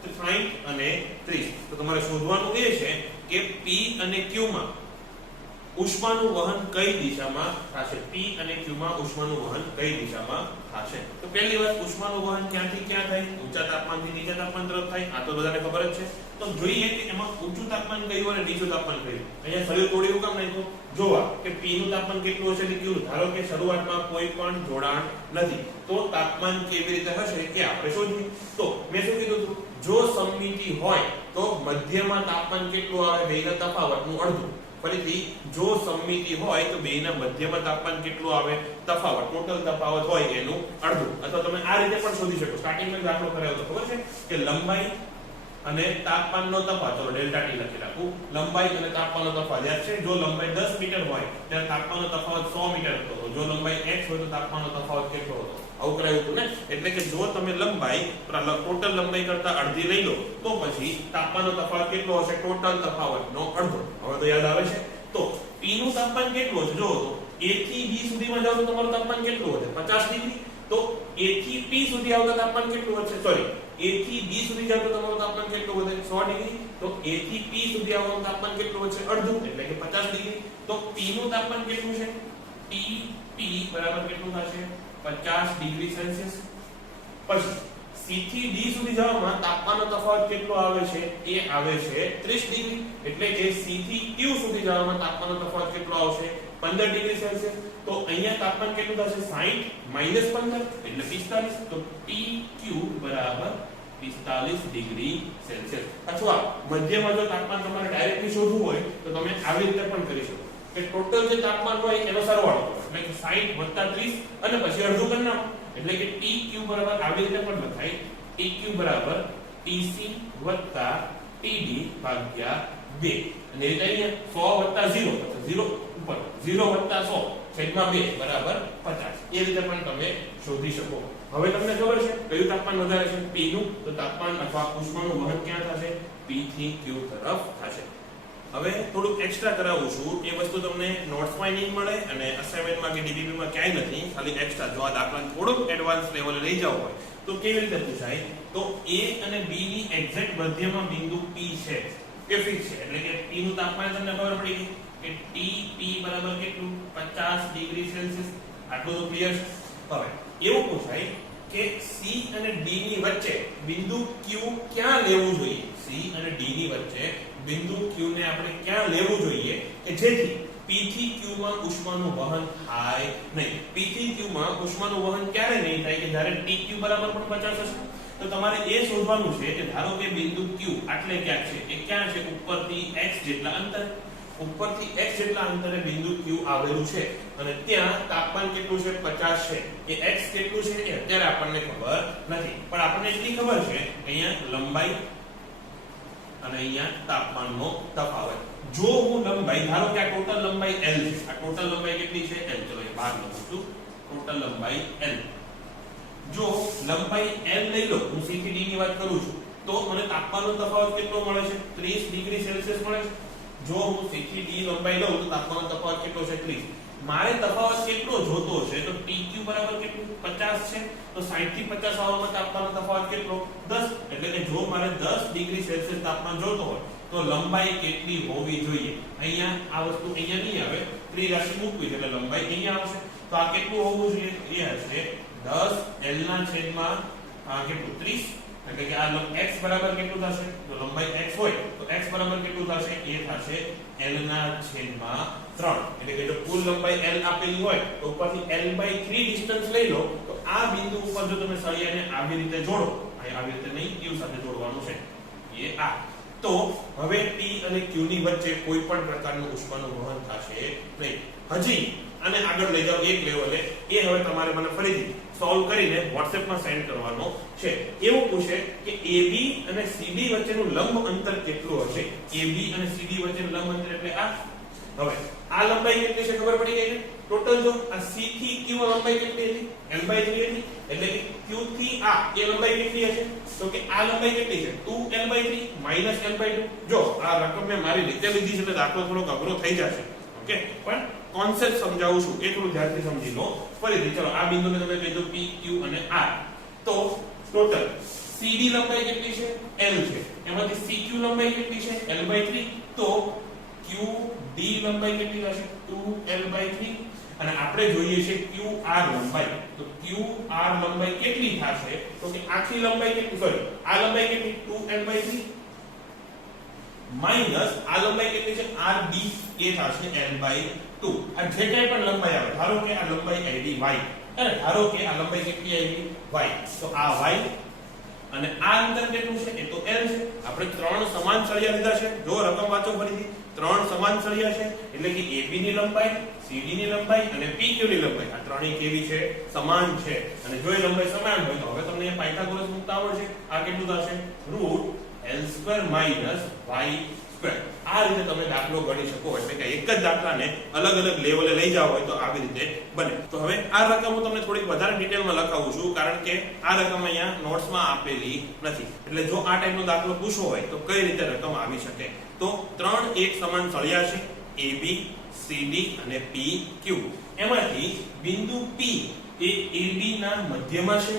60 અને 30. તો તમારે શોધવાનું એ છે કે P અને Q માં ઉષ્માનું વહન કઈ દિશામાં થશે? P અને Q માં ઉષ્માનું વહન કઈ દિશામાં થશે? તો પહેલી વાત, ઉષ્માનું વહન ક્યાંથી ક્યાં થાય? ઊંચા તાપમાનથી નીચા તાપમાન તરફ થાય. આ તો બધાને ખબર જ છે. તો જોઈએ કે એમાં ઊંચું તાપમાન કયું અને નીચું તાપમાન કયું. અહીંયા શરીર તોડ્યું કામ નાખ્યું? જોવા કે P નું તાપમાન કેટલું હશે અને Q નું. ધારો કે શરૂઆતમાં કોઈ પણ જોડાણ નથી, તો તાપમાન કેવી રીતે હશે એ આપણે શોધીએ. તો મેં શું કીધું હતું? જો સમમિતિ હોય તો મધ્યમાં તાપમાન કેટલું આવે? બેના તફાવતનું અડધું. ફરીથી, જો સમમિતિ હોય તો બેના મધ્યમાં તાપમાન કેટલું આવે? તફાવત, ટોટલ તફાવત હોય એનું અડધું. અથવા તમે આ રીતે પણ શોધી શકો. સ્ટાર્ટિંગમાં દાખલો કરાયો તો ખબર છે કે લંબાઈ અને તાપમાનનો તફાવત, ચલો ડેલ્ટા T લખી રાખું. લંબાઈ અને તાપમાનનો તફાવત યાદ છે? જો લંબાઈ 10 મીટર હોય ત્યારે તાપમાનનો તફાવત 100 મીટર હતો. જો લંબાઈ x હોય તો તાપમાનનો તફાવત કેટલો હતો? આવું કરાયું હતું ને. એટલે કે જો તમે લંબાઈ ટોટલ લંબાઈ કરતા અડધી લઈ લો તો પછી તાપમાનનો તફાવત કેટલો હશે? ટોટલ તફાવતનો અડધો. હવે તો યાદ આવે છે. તો P નું તાપમાન કેટલું હશે? જો તો A થી B સુધીમાં જાવ તો તમારું તાપમાન કેટલું હશે? 50 ડિગ્રી. તો A થી P સુધી આવતા તાપમાન કેટલું હશે? સોરી, A થી B સુધી જાવ તો તમારું તાપમાન કેટલું વધે? 100 ડિગ્રી. તો A થી P સુધી આવવાનું તાપમાન કેટલું વધશે? અડધું, એટલે કે 50 ડિગ્રી. તો P નું તાપમાન કેટલું છે? P બરાબર કેટલું થશે? 50 ડિગ્રી સેલ્સિયસ. પછી C થી D સુધી જવામાં તાપમાનનો તફાવત કેટલો આવે છે? એ આવે છે 30 ડિગ્રી. એટલે કે C થી Q સુધી જવામાં તાપમાનનો તફાવત કેટલો આવશે? 15 ડિગ્રી સેલ્સિયસ. તો અહીંયા તાપમાન કેટલું થશે? 60 - 15 એટલે 45. તો PQ બરાબર 45 ડિગ્રી સેલ્સિયસ. અથવા મધ્યમાં જો તાપમાન તમારે ડાયરેક્ટલી શોધવું હોય તો તમે આવી રીતે પણ કરી શકો કે ટોટલ જે તાપમાન હોય એનો સરવાળો કરો, એટલે કે 60 + 30 અને પછી અડધું કરી નાખો, એટલે કે TQ બરાબર આવી રીતે પણ લખાય, TQ બરાબર TC + TD ભાગ્યા 2. અને એ રીતે અહીંયા 100 + 0, 0 ઉપર 0 + 100 છેદમાં 2 બરાબર 50. એ રીતે પણ તમે શોધી શકો. હવે તમને ખબર છે કયું તાપમાન વધારે છે? P નું. તો તાપમાન અથવા ઉષ્માનું વહન ક્યાં થશે? P થી Q તરફ થશે. હવે થોડુંક એક્સ્ટ્રા કરાવું છું, એ વસ્તુ તમને નોટ્સમાં નહીં મળે અને અસાઇનમેન્ટમાં કે ડીબીબીમાં ક્યાંય નથી, ખાલી એક્સ્ટ્રા. જો આ દાખલાને થોડુંક એડવાન્સ લેવલે લઈ જવું હોય તો કેવી રીતે પૂછાય? તો A અને B ની એક્ઝેક્ટ મધ્યમાં બિંદુ P છે કે ફિક્સ છે, એટલે કે P નું તાપમાન તમને ખબર પડી ગઈ કે TP બરાબર કેટલું? 50 ડિગ્રી સેલ્સિયસ. આટલું તો ક્લિયર છે. હવે એવું પૂછાય કે C અને D ની વચ્ચે બિંદુ Q ક્યાં લેવું જોઈએ? C અને D ની વચ્ચે બિંદુ Q ને આપણે ક્યાં લેવું જોઈએ કે જેથી P થી Q માં ઉષ્માનું વહન થાય નહીં? P થી Q માં ઉષ્માનું વહન ક્યારે નહીં થાય? કે જ્યારે TQ બરાબર પણ 50 હશે. તો તમારે એ શોધવાનું છે કે ધારો કે બિંદુ Q આટલે ક્યાંક છે, એ ક્યાં છે? ઉપરથી x જેટલા અંતરે. ઉપરથી x જેટલા અંતરે બિંદુ Q આવેલું છે અને ત્યાં તાપમાન કેટલું છે? 50 છે. એ x કેટલું છે એ અત્યારે આપણને ખબર નથી, પણ આપણને એટલી ખબર છે કે અહીંયા લંબાઈ અને અહીંયા તાપમાનનો તફાવત. જો હું લંબાઈ, ધારો કે આ ટોટલ લંબાઈ L છે, આ ટોટલ લંબાઈ કેટલી છે? L. ચલો એ બહાર લખું છું, ટોટલ લંબાઈ L. જો લંબાઈ L લઈ લો, હું C થી D ની વાત કરું છું, તો મને તાપમાનનો તફાવત કેટલો મળે છે? 30 ડિગ્રી સેલ્સિયસ મળે છે. જો હું C થી D લંબાઈ લઉં તો તાપમાનનો તફાવત કેટલો છે? 30. મારે તફાવત કેટલો જોતો છે? તો TQ બરાબર કેટલું? 50 છે. તો 60 થી 50 આવવામાં તાપમાનનો તફાવત કેટલો? 10. એટલે કે જો મારે 10 ડિગ્રી સેલ્સિયસ તાપમાન જોતો હોય તો લંબાઈ કેટલી હોવી જોઈએ? અહીંયા આ વસ્તુ અહીંયા નહીં આવે, ત્રિરાશિ મૂકવી એટલે લંબાઈ અહીંયા આવશે. તો આ કેટલું હોવું જોઈએ? એ હશે 10 L ના છેદમાં કેટલું? 30. એટલે કે આ x બરાબર કેટલું થશે? જો લંબાઈ x હોય તો x બરાબર કેટલું થશે? એ થશે L ના છેદમાં 3. એટલે કે જો કુલ લંબાઈ L આપેલી હોય તો ઉપરથી L/3 ડિસ્ટન્સ લઈ લો, તો આ બિંદુ ઉપર જો તમે સળિયાને આવી રીતે જોડો, આવી રીતે નહીં, Q સાથે જોડવાનું છે, એ આ. તો હવે P અને Q ની વચ્ચે કોઈ પણ પ્રકારનું ઉષ્માનું વહન થશે નહીં. હજી આને આગળ લઈ જાઓ એક લેવલે, એ હવે તમારે મને ફરીથી સોલ્વ કરીને WhatsApp માં સેન્ડ કરવાનો છે. એવું પૂછે કે AB અને CD વચ્ચેનું લંબ અંતર કેટલું હશે? AB અને CD વચ્ચેનું લંબ અંતર એટલે આ. હવે આ લંબાઈ કેટલી છે ખબર પડી ગઈ છે? ટોટલ જો આ C થી Q લંબાઈ કેટલી હતી? L/3 હતી. એટલે કે Q થી આ એ લંબાઈ કેટલી હશે? તો કે આ લંબાઈ કેટલી છે? 2L/3 - L/2. જો આ રકમ મેં મારી રીતે લીધી છે એટલે દાખલો થોડો અઘરો થઈ જશે, ઓકે, પણ કોન્સેપ્ટ સમજાવું છું, એ થોડું ધ્યાનથી સમજી લો. ફરીથી ચલો આ બિંદુને તમે કહી દો P, Q અને R. તો ટોટલ CD લંબાઈ કેટલી છે? L છે. એમાંથી CQ લંબાઈ કેટલી છે? L/3. તો QD લંબાઈ કેટલી થશે? 2L/3. અને આપણે જોઈએ છે QR લંબાઈ. તો QR લંબાઈ કેટલી થશે? તો કે આખી લંબાઈ કેટલી? સોરી, આ લંબાઈ કેટલી? 2L/3 માઈનસ આ લંબાઈ કેટલી છે? RD, એ થશે L/2. આ જે કંઈ પણ લંબાઈ આવે, ધારો કે આ લંબાઈ ID y, અને ધારો કે આ લંબાઈ કેટલી આવી? y. તો આ y અને આ અંતર કેટલું છે? એ તો L છે. આપણે ત્રણ સમાન સળિયા લીધા છે. જો રકમ વાંચો ફરીથી, ત્રણ સમાન સળિયા છે એટલે કે AB ની લંબાઈ, CD ની લંબાઈ અને PQ ની લંબાઈ, આ ત્રણેય કેવી છે? સમાન છે. અને જો એ લંબાઈ સમાન હોય તો હવે તમને અહીંયા પાયથાગોરસ મુકતા આવડશે. આ કેટલું થશે? √L² - y². આ રીતે તમે દાખલો ગણી શકો. એટલે કે એક જ દાખલાને અલગ અલગ લેવલે લઈ જાવ હોય તો આવી રીતે બને. તો હવે આ રકમ હું તમને થોડીક વધારે ડિટેલમાં લખાવું છું, કારણ કે આ રકમ અહીંયા નોટ્સમાં આપેલી નથી. એટલે જો આ ટાઈપનો દાખલો પૂછવો હોય તો કઈ રીતે રકમ આવી શકે? તો ત્રણ એક સમાન સળિયા છે, AB, CD અને PQ. એમાંથી બિંદુ P એ AB ના મધ્યમાં છે.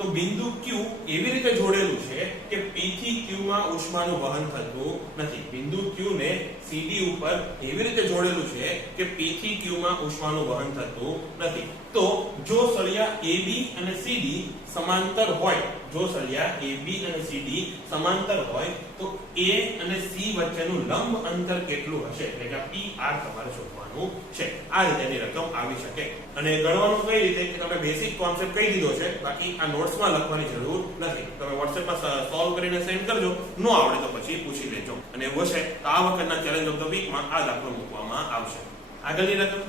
તો બિંદુ Q એવી રીતે જોડેલું છે કે P થી Q માં ઉષ્માનું વહન થતું નથી. બિંદુ Q ને CD ઉપર એવી રીતે જોડેલું છે કે P થી Q માં ઉષ્માનું વહન થતું નથી. તો જો સળિયા AB અને CD સમાંતર હોય, જો સળિયા AB અને CD સમાંતર હોય તો A અને C વચ્ચેનું લંબ અંતર કેટલું હશે એટલે કે PR તમારે શોધવાનું છે. આ રીતેની રકમ આવી શકે. અને ગણવાનું કઈ રીતે કે તમે બેસિક કોન્સેપ્ટ કહી દીધો છે, બાકી આ નોટ્સમાં લખવાની જરૂર નથી. તમે WhatsApp માં સોલ્વ કરીને સેન્ડ કરજો, નો આવડે તો પછી પૂછી લેજો. અને એવું છે તો આ વખતના ચેલેન્જ ઓફ ધ વીકમાં આ દાખલો મૂકવામાં આવશે. આગળની રકમ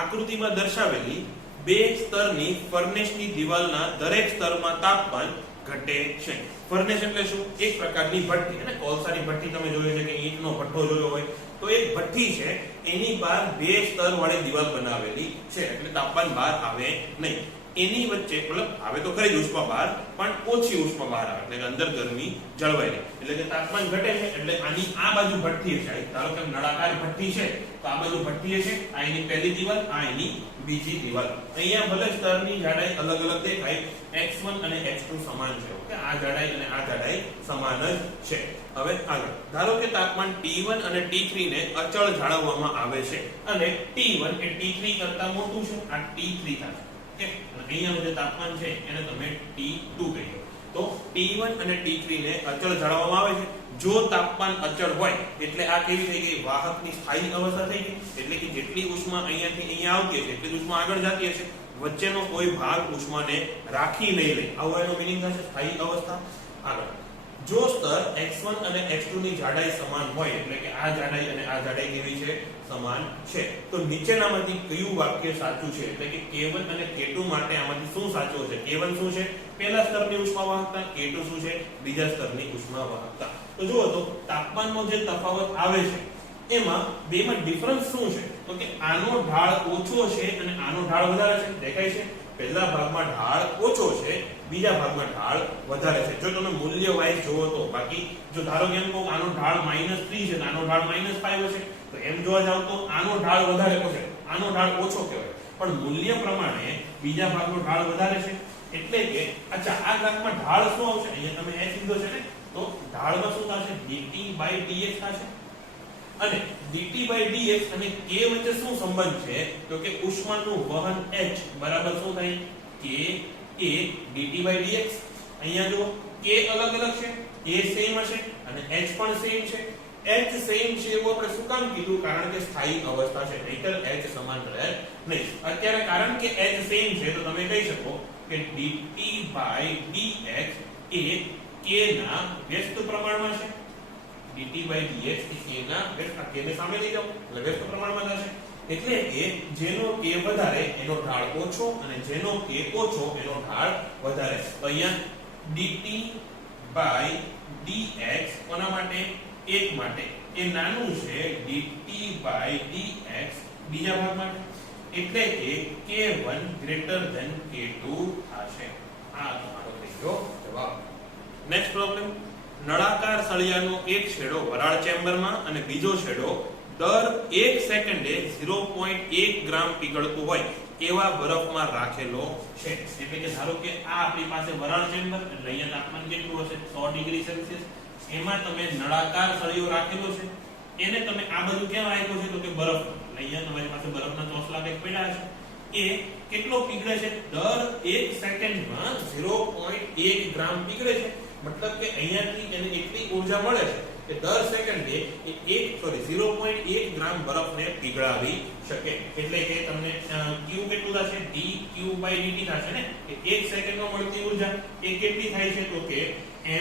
આકૃતિમાં દર્શાવેલી બે સ્તરની ફર્નેસની દિવાલના દરેક સ્તરમાં તાપમાન ઘટે છે. ફર્નેસ એટલે શું? એક પ્રકારની ભઠ્ઠી. અને કોલસાની ભઠ્ઠી તમે જોયો છે કે ઈંટનો ભઠ્ઠો જોયો હોય તો એક ભઠ્ઠી છે, એની બહાર બે સ્તર વાળી દિવાલ બનાવેલી છે, એટલે તાપમાન બહાર આવે નહીં. એની વચ્ચે મતલબ આવે તો ખરી જ ઉષ્મા બહાર, પણ ઓછી ઉષ્મા બહાર આવે, એટલે કે અંદર ગરમી જળવાઈ રહે. એટલે કે તાપમાન ઘટે છે. એટલે આની આ બાજુ ભઠ્ઠી છે, ધારો કે નળાકાર ભઠ્ઠી છે તો આ બાજુ ભઠ્ઠી છે, આ એની પહેલી દિવાલ, આ એની બીજી દિવાલ. અહીંયા ભલે સ્તરની જાડાઈ અલગ અલગ દેખાય, x1 અને x2 સમાન છે. ઓકે, આ જાડાઈ અને આ જાડાઈ સમાન જ છે. હવે આગળ ધારો કે તાપમાન T1 અને T3 ને અચળ જાળવવામાં આવે છે અને T1 એ T3 કરતા મોટું છે, આ T3 થાય. ઓકે, અને અહીંયાનું જે તાપમાન છે એને તમે T2 કહીએ. તો T1 અને T3 ને અચળ જાળવવામાં આવે છે. જો તાપમાન અચળ હોય એટલે આ કેવી થઈ ગઈ? વાહકની સ્થાયી અવસ્થા થઈ ગઈ. એટલે કે જેટલી ઉષ્મા અહીંયાથી અહીંયા આવતી હશે એટલી ઉષ્મા આગળ જતી હશે, વચ્ચેનો કોઈ ભાગ ઉષ્માને રાખી નહીં લે. આવો એનો મીનિંગ થશે સ્થાયી અવસ્થા. આગળ જો સ્તર x1 અને x2 ની જાડાઈ સમાન હોય, એટલે કે આ જાડાઈ અને આ જાડાઈ કેવી છે? સમાન છે. તો નીચેનામાંથી કયું વાક્ય સાચું છે? એટલે કે K1 અને K2 માટે આમાંથી શું સાચું છે? K1 શું છે? પહેલા સ્તરની ઉષ્મા વાહકતા. K2 શું છે? બીજા સ્તરની ઉષ્મા વાહકતા. તો જુઓ તો તાપમાનનો જે તફાવત આવે છે એમાં બેમાં ડિફરન્સ શું છે? તો કે આનો ઢાળ ઓછો છે અને આનો ઢાળ વધારે છે. દેખાય છે? પહેલા ભાગમાં ઢાળ ઓછો છે, બીજા ભાગમાં ઢાળ વધારે છે. જો તમે મૂલ્ય વાઇઝ જોવો તો, બાકી જો ધારો કે એમ કહો આનો ઢાળ -3 છે, આનો ઢાળ -5 હશે, તો એમ જોવા જાવ તો આનો ઢાળ વધારે છે, આનો ઢાળ ઓછો કહેવાય. પણ મૂલ્ય પ્રમાણે બીજા ભાગનો ઢાળ વધારે છે. એટલે કે અચ્છા, આ ગ્રાફમાં ઢાળ શું આવશે? અહીંયા તમે h લીધો છે ને, તો ઢાળમાં શું થશે? dt/dx થશે. અને dt/dx અને k વચ્ચે શું સંબંધ છે? તો કે ઉષ્માનું વહન h બરાબર શું થાય? k a dt/dx. અહીંયા જો k અલગ અલગ છે, a સેમ હશે અને h પણ સેમ છે. h સેમ છે એવું આપણે શું કામ કીધું? કારણ કે સ્થાયી અવસ્થા છે, નહીતર h સમાન રહે નહીં. અત્યારે કારણ કે h સેમ છે તો તમે કહી શકો કે dt/dx એ k ના વ્યસ્ત પ્રમાણમાં છે. dt/dx એ k ના વ્યસ્ત, k ને સામે લઈ જાઓ એટલે વ્યસ્ત પ્રમાણમાં થશે. એટલે કે જેનો k વધારે એનો ઢાળ ઓછો અને જેનો k ઓછો એનો ઢાળ વધારે. તો અહીંયા dt/dx કોના માટે? એક માટે એ નાનું છે, dt/dx બીજા ભાગ માટે, એટલે કે k1 greater than k2 થશે. આ તમારો થઈ ગયો જવાબ. Next problem. નળાકાર સળિયાનો એક છેડો વરાળ ચેમ્બરમાં અને બીજો છેડો દર 1 સેકન્ડે 0.1 ગ્રામ પીગળતું હોય એવા બરફમાં રાખેલો છે. એટલે કે ધારો કે આ આપણી પાસે વરાળ ચેમ્બર, એટલે અહીંયા તાપમાન કેટલું હશે? 100 ડિગ્રી સેલ્સિયસ. એમાં તમે નળાકાર સળિયો રાખેલો છે, એને તમે આ બાજુ કેમ રાખ્યો છે? તો કે બરફ. એટલે અહીંયા તમારી પાસે બરફના ચોસલા કંઈક પડ્યા છે. એ કેટલો પીગળે છે? દર 1 સેકન્ડમાં 0.1 ગ્રામ પીગળે છે. મતલબ કે અહીંયાથી એને એટલી ઊર્જા મળે છે કે દર સેકન્ડે એ 0.1 ગ્રામ બરફને પીગળાવી શકે. એટલે કે તમને q કેટલું થશે? dq/dt થશે ને. કે 1 સેકન્ડમાં મળતી ઊર્જા એ કેટલી થાય છે? તો કે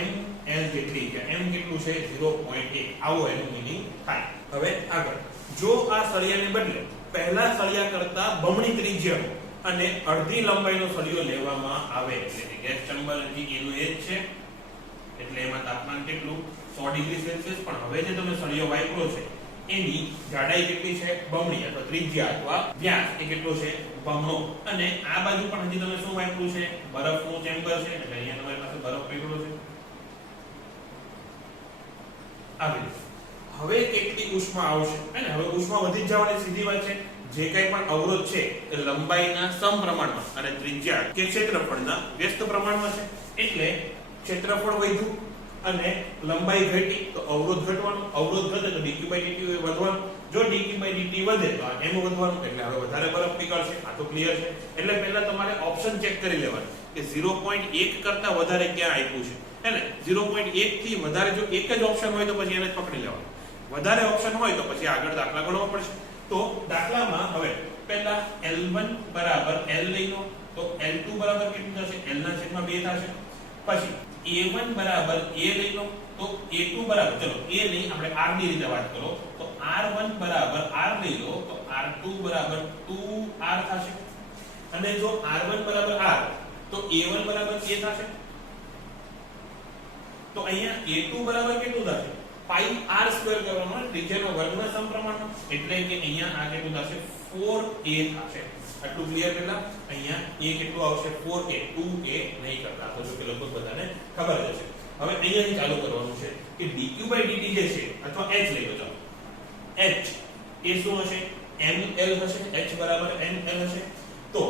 ml જેટલી. કે m કેટલું છે? 0.1. આવો એનું મીનિંગ થાય. હવે આગળ જો આ સળિયાને બદલે પહેલા સળિયા કરતા બમણી ત્રિજ્યા અને અડધી લંબાઈનો સળિયો લેવામાં આવે, એટલે કે ગેસ ચેમ્બર હજી એનું એ જ છે, એટલે એમાં તાપમાન કેટલું? 100 ડિગ્રી સેલ્સિયસ. પણ હવે જે તમે સળિયો વાપરો છે એની જાડાઈ કેટલી છે? બમણી, અથવા ત્રિજ્યા અથવા વ્યાસ એ કેટલો છે? બમણો. અને આ બાજુ પણ હજી તમે શું વાપર્યું છે? બરફનું ચેમ્બર છે, એટલે અહીંયા તમારી પાસે બરફ પીગળો છે. આવી હવે કેટલી ઉષ્મા આવશે? અને હવે ઉષ્મા વધી જવાની સીધી વાત છે. જે કંઈ પણ અવરોધ છે એ લંબાઈના સમપ્રમાણમાં અને ત્રિજ્યા કે ક્ષેત્રફળના વ્યસ્ત પ્રમાણમાં છે. એટલે ક્ષેત્રફળ વધ્યું અને લંબાઈ ઘટી તો અવરોધ ઘટવાનો, અવરોધ ઘટે તો dq by dt એ વધવાનું, જો dq by dt વધે તો આ m વધવાનું, એટલે હવે વધારે બરફ પીગળશે. આ તો ક્લિયર છે. એટલે પહેલા તમારે ઓપ્શન ચેક કરી લેવાનું કે 0.1 કરતા વધારે ક્યાં આપ્યું છે, હે ને? 0.1 થી વધારે જો એક જ ઓપ્શન હોય તો પછી એને જ પકડી લેવાનું. વધારે ઓપ્શન હોય તો પછી આગળ દાખલા ગણવા પડશે. તો દાખલામાં હવે પહેલા L1 બરાબર L લઈ લો તો L2 બરાબર કેટલું થશે? L ના છેદમાં 2 થશે. પછી A1 બરાબર A લઈ લો તો A2 બરાબર, ચલો A નહીં, આપણે R ની રીતે વાત કરો તો R1 બરાબર R લઈ લો તો R2 બરાબર 2R થશે. અને જો R1 બરાબર R તો A1 બરાબર A થશે. તો અહીંયા A2 બરાબર કેટલું થશે? પાઈ R સ્ક્વેર કરવાનો, ત્રિજ્યાનો વર્ગના સમપ્રમાણમાં, એટલે કે અહીંયા આ કેટલું થશે? 4A થશે. આટલું ક્લિયર? પહેલા અહીંયા A કેટલું આવશે? 4A, 2A નહીં કરતા તો કે લગભગ બધાને ખબર જ છે. હવે અહીંયાથી ચાલુ કરવાનું છે કે dq by dt જે છે અથવા h લઈ લો. ચાલો h એ શું હશે? ml હશે. h બરાબર ml હશે. તો